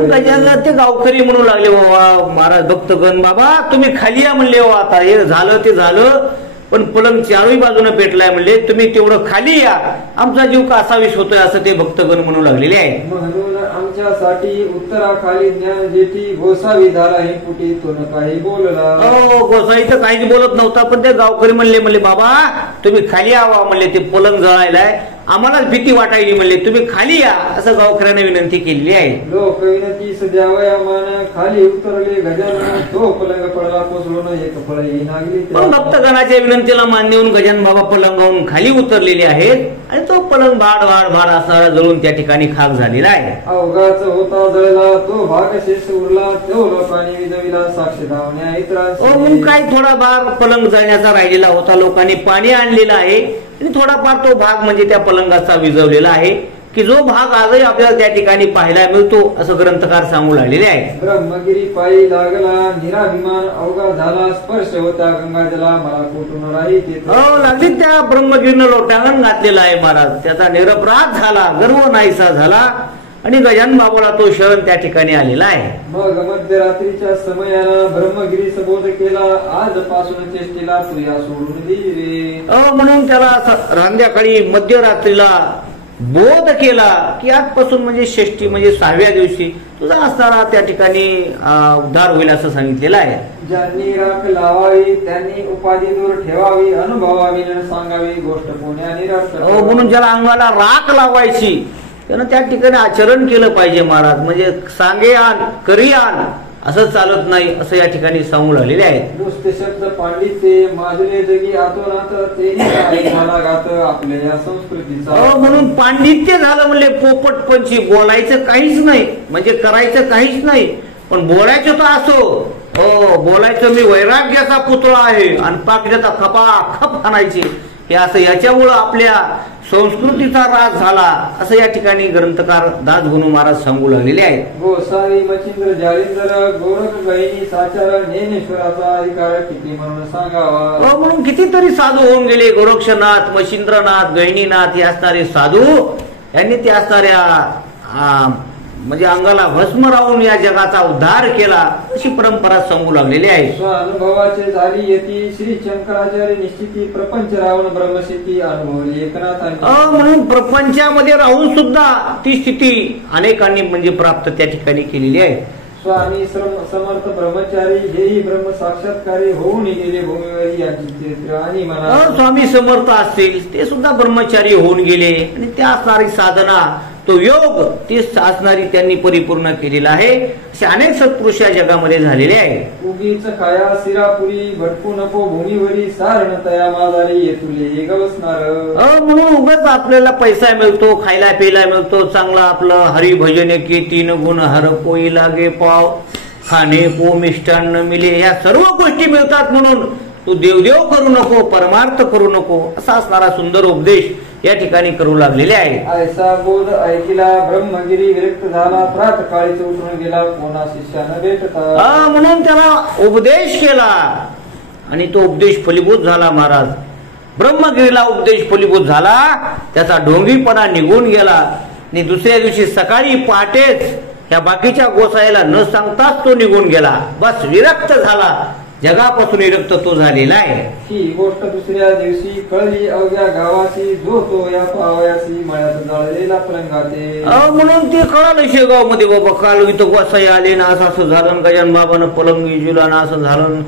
गजाननला ते गावकरी म्हणू लागले बाबा महाराज भक्तगण बाबा तुम्ही खाली या म्हणले आता हे झालं ते झालं पण पलंग चारही बाजूने पेटलाय म्हणले तुम्ही तेवढं खाली या आमचा जीव कासावीस होतोय असं ते भक्तगण म्हणू लागलेले आहे. म्हणून आमच्यासाठी उत्तराखाली ज्ञान जेठी गोसावी झाला हे पुटी तो काही बोलला. गोसावी तर काहीच बोलत नव्हता पण ते गावकरी म्हणले बाबा तुम्ही खाली यावा म्हणले ते पलंग जळायलाय आम्हालाच भीती वाटायली म्हणले तुम्ही खाली या असं गावकऱ्याने विनंती केलेली आहे. लोक विनंती सद्यावया मान खाली उतरले गजानन तो पलंग पडला कोसळून एक फळी नागली. भक्तगणाच्या विनंतीला मान देऊन गजानन बाबा पलंगावरून खाली उतरलेले आहेत आणि तो पलंग भाड असा जळून त्या ठिकाणी खाक झालेला आहे. अवघाच होता जळला तो भाग शेष उरला तो लोकांनी विजविला साक्ष धावण्या इतरांनी. काही थोडा भाग पलंग जळण्याचा राहिलेला होता लोकांनी पाणी आणलेलं आहे आणि थोडाफार तो भाग म्हणजे त्या पलंगाचा विजवलेला आहे की जो भाग आजही आपल्याला त्या ठिकाणी पाहायला मिळतो असं ग्रंथकार सांगू लागलेले आहे. ब्रह्मगिरी पायी लागला निराभिमान अवघा झाला स्पर्श होता गंगाजला मला कुठून राही लागली त्या ब्रह्मगिरीनं लोटांगण घातलेला आहे महाराज त्याचा निरपराध झाला गर्व नाहीसा झाला आणि गजानन बाबाला तो शरण त्या ठिकाणी आलेला आहे. मग मध्यरात्रीच्या समयाला ब्रह्मगिरी सबोध केला आजपासून चेष्टेला तुया सोडून दे रे. म्हणून त्याला संध्याकाळी मध्यरात्रीला बोध केला की आजपासून म्हणजे षष्टी म्हणजे 6व्या दिवशी तुझा असणारा त्या ठिकाणी उद्धार होईल असं सांगितलेलं आहे. ज्यांनी राख लावावी त्यांनी उपाधी दूर ठेवावी अनुभवावी सांगावी गोष्ट पुण्याने. म्हणून ज्याला अंगाला राख लावायची त्यानं त्या ठिकाणी आचरण केलं पाहिजे महाराज म्हणजे सांगे आण करी आण असं चालत नाही असं या ठिकाणी सांगू लागलेले आहे. नुसते शब्द पांडित्य माजले जगी आतोनात तेही झाला घात आपल्या या संस्कृतीचा. म्हणून पांडित्य झालं म्हणजे पोपटपंची बोलायचं काहीच नाही म्हणजे करायचं काहीच नाही पण बोलायचं तर असो बोलायचं मी वैराग्याचा पुतळा आहे आणि पाकड्याचा खपाखप आणायची हे असं याच्यामुळं आपल्या संस्कृतीचा राज झाला असं या ठिकाणी ग्रंथकार दास गुणू महाराज सांगू लागलेले आहेत. गोसावी मच्छिंद्र जालिंदर गोरख गहिनी साचार ज्ञानेश्वराचा अधिकार किती म्हणून सांगावा. म्हणून कितीतरी साधू होऊन गेले गोरक्षनाथ मच्छिंद्रनाथ गहिनीनाथ हे असणारे साधू यांनी ते असणाऱ्या म्हणजे अंगाला भस्म राहून या जगाचा उद्धार केला अशी परंपरा सांगू लागलेली आहे. स्वानुभवाचे झाली येती श्री शंकराचार्य निश्चिती प्रपंच राहून ब्रह्मसिद्धी अनुभवली एकनाथांनी. म्हणून प्रपंचामध्ये राहून सुद्धा ती स्थिती अनेकांनी म्हणजे प्राप्त त्या ठिकाणी केलेली आहे. स्वामी समर्थ ब्रह्मचारी हेही ब्रह्म साक्षात्कारी होऊन गेले भूमीवरी यांची चरित्र आणि म्हणा. स्वामी समर्थ असतील ते सुद्धा ब्रह्मचारी होऊन गेले आणि त्या असणारी साधना तो योग ती असणारी त्यांनी परिपूर्ण केलेला आहे असे अनेक सत्पुरुष या जगामध्ये झालेले आहे. उगीच खाया सिरापुरी भटकू नको भूमीवरी सारण तया माजारी येतुले गवसणार. म्हणून उगाच आपल्याला पैसा मिळतो खायला प्यायला मिळतो चांगला आपलं हरिभजन की 3 गुण हर कोई लागे पाव खाणे पो मिष्टान्न मिले, या सर्व गोष्टी मिळतात म्हणून तू देवदेव करू नको, परमार्थ करू नको, असा असणारा सुंदर उपदेश या ठिकाणी करू लागलेले आहे. ऐसा बोध ऐकिला ब्रह्मगिरी विरक्त झाला, प्रात काळीच उठून गेला, कोणा शिष्यानं भेटता. म्हणून त्याला उपदेश केला आणि तो उपदेश फलीभूत झाला. महाराज ब्रह्मगिरीला उपदेश फलीभूत झाला, त्याचा ढोंगीपणा निघून गेला आणि दुसऱ्या दिवशी सकाळी पहाटेच ह्या बाकीच्या गोसाईला न सांगताच तो निघून गेला. बस विरक्त झाला, जगापासून विरक्त तो झालेला आहे. ही गोष्ट दुसऱ्या दिवशी कळली अवघ्या गावाची, जो तो या पावयासी मळ्यात जाळलेला पलंगाते. म्हणून ते कळालं शेगाव मध्ये, बाबा काल इथं गोसाई आले ना, असं असं झालं, गजान बाबानं पलंग विजूला ना, असं झालं.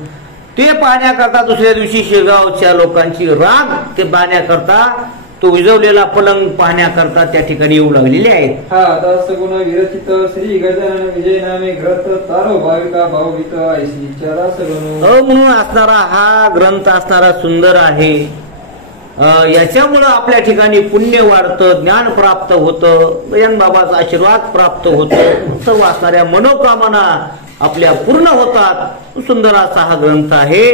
ते पाहण्याकरता दुसऱ्या दिवशी शेगावच्या लोकांची राग ते पाहण्याकरता, तो विजवलेला पलंग पाहण्याकरता त्या ठिकाणी येऊ लागलेले आहेत. हा सगुण विरचित श्री गजानन विजय नामे ग्रंथ, तारो भाविका भावगीत ऐशी विचारा सगुण. म्हणून असणारा हा ग्रंथ असणारा सुंदर आहे. याच्यामुळं आपल्या ठिकाणी पुण्य वाढतं, ज्ञान प्राप्त होतं, गजानन बाबाचा आशीर्वाद प्राप्त होतं, सर्व असणाऱ्या मनोकामना आपल्या पूर्ण होतात. सुंदर असा हा ग्रंथ आहे.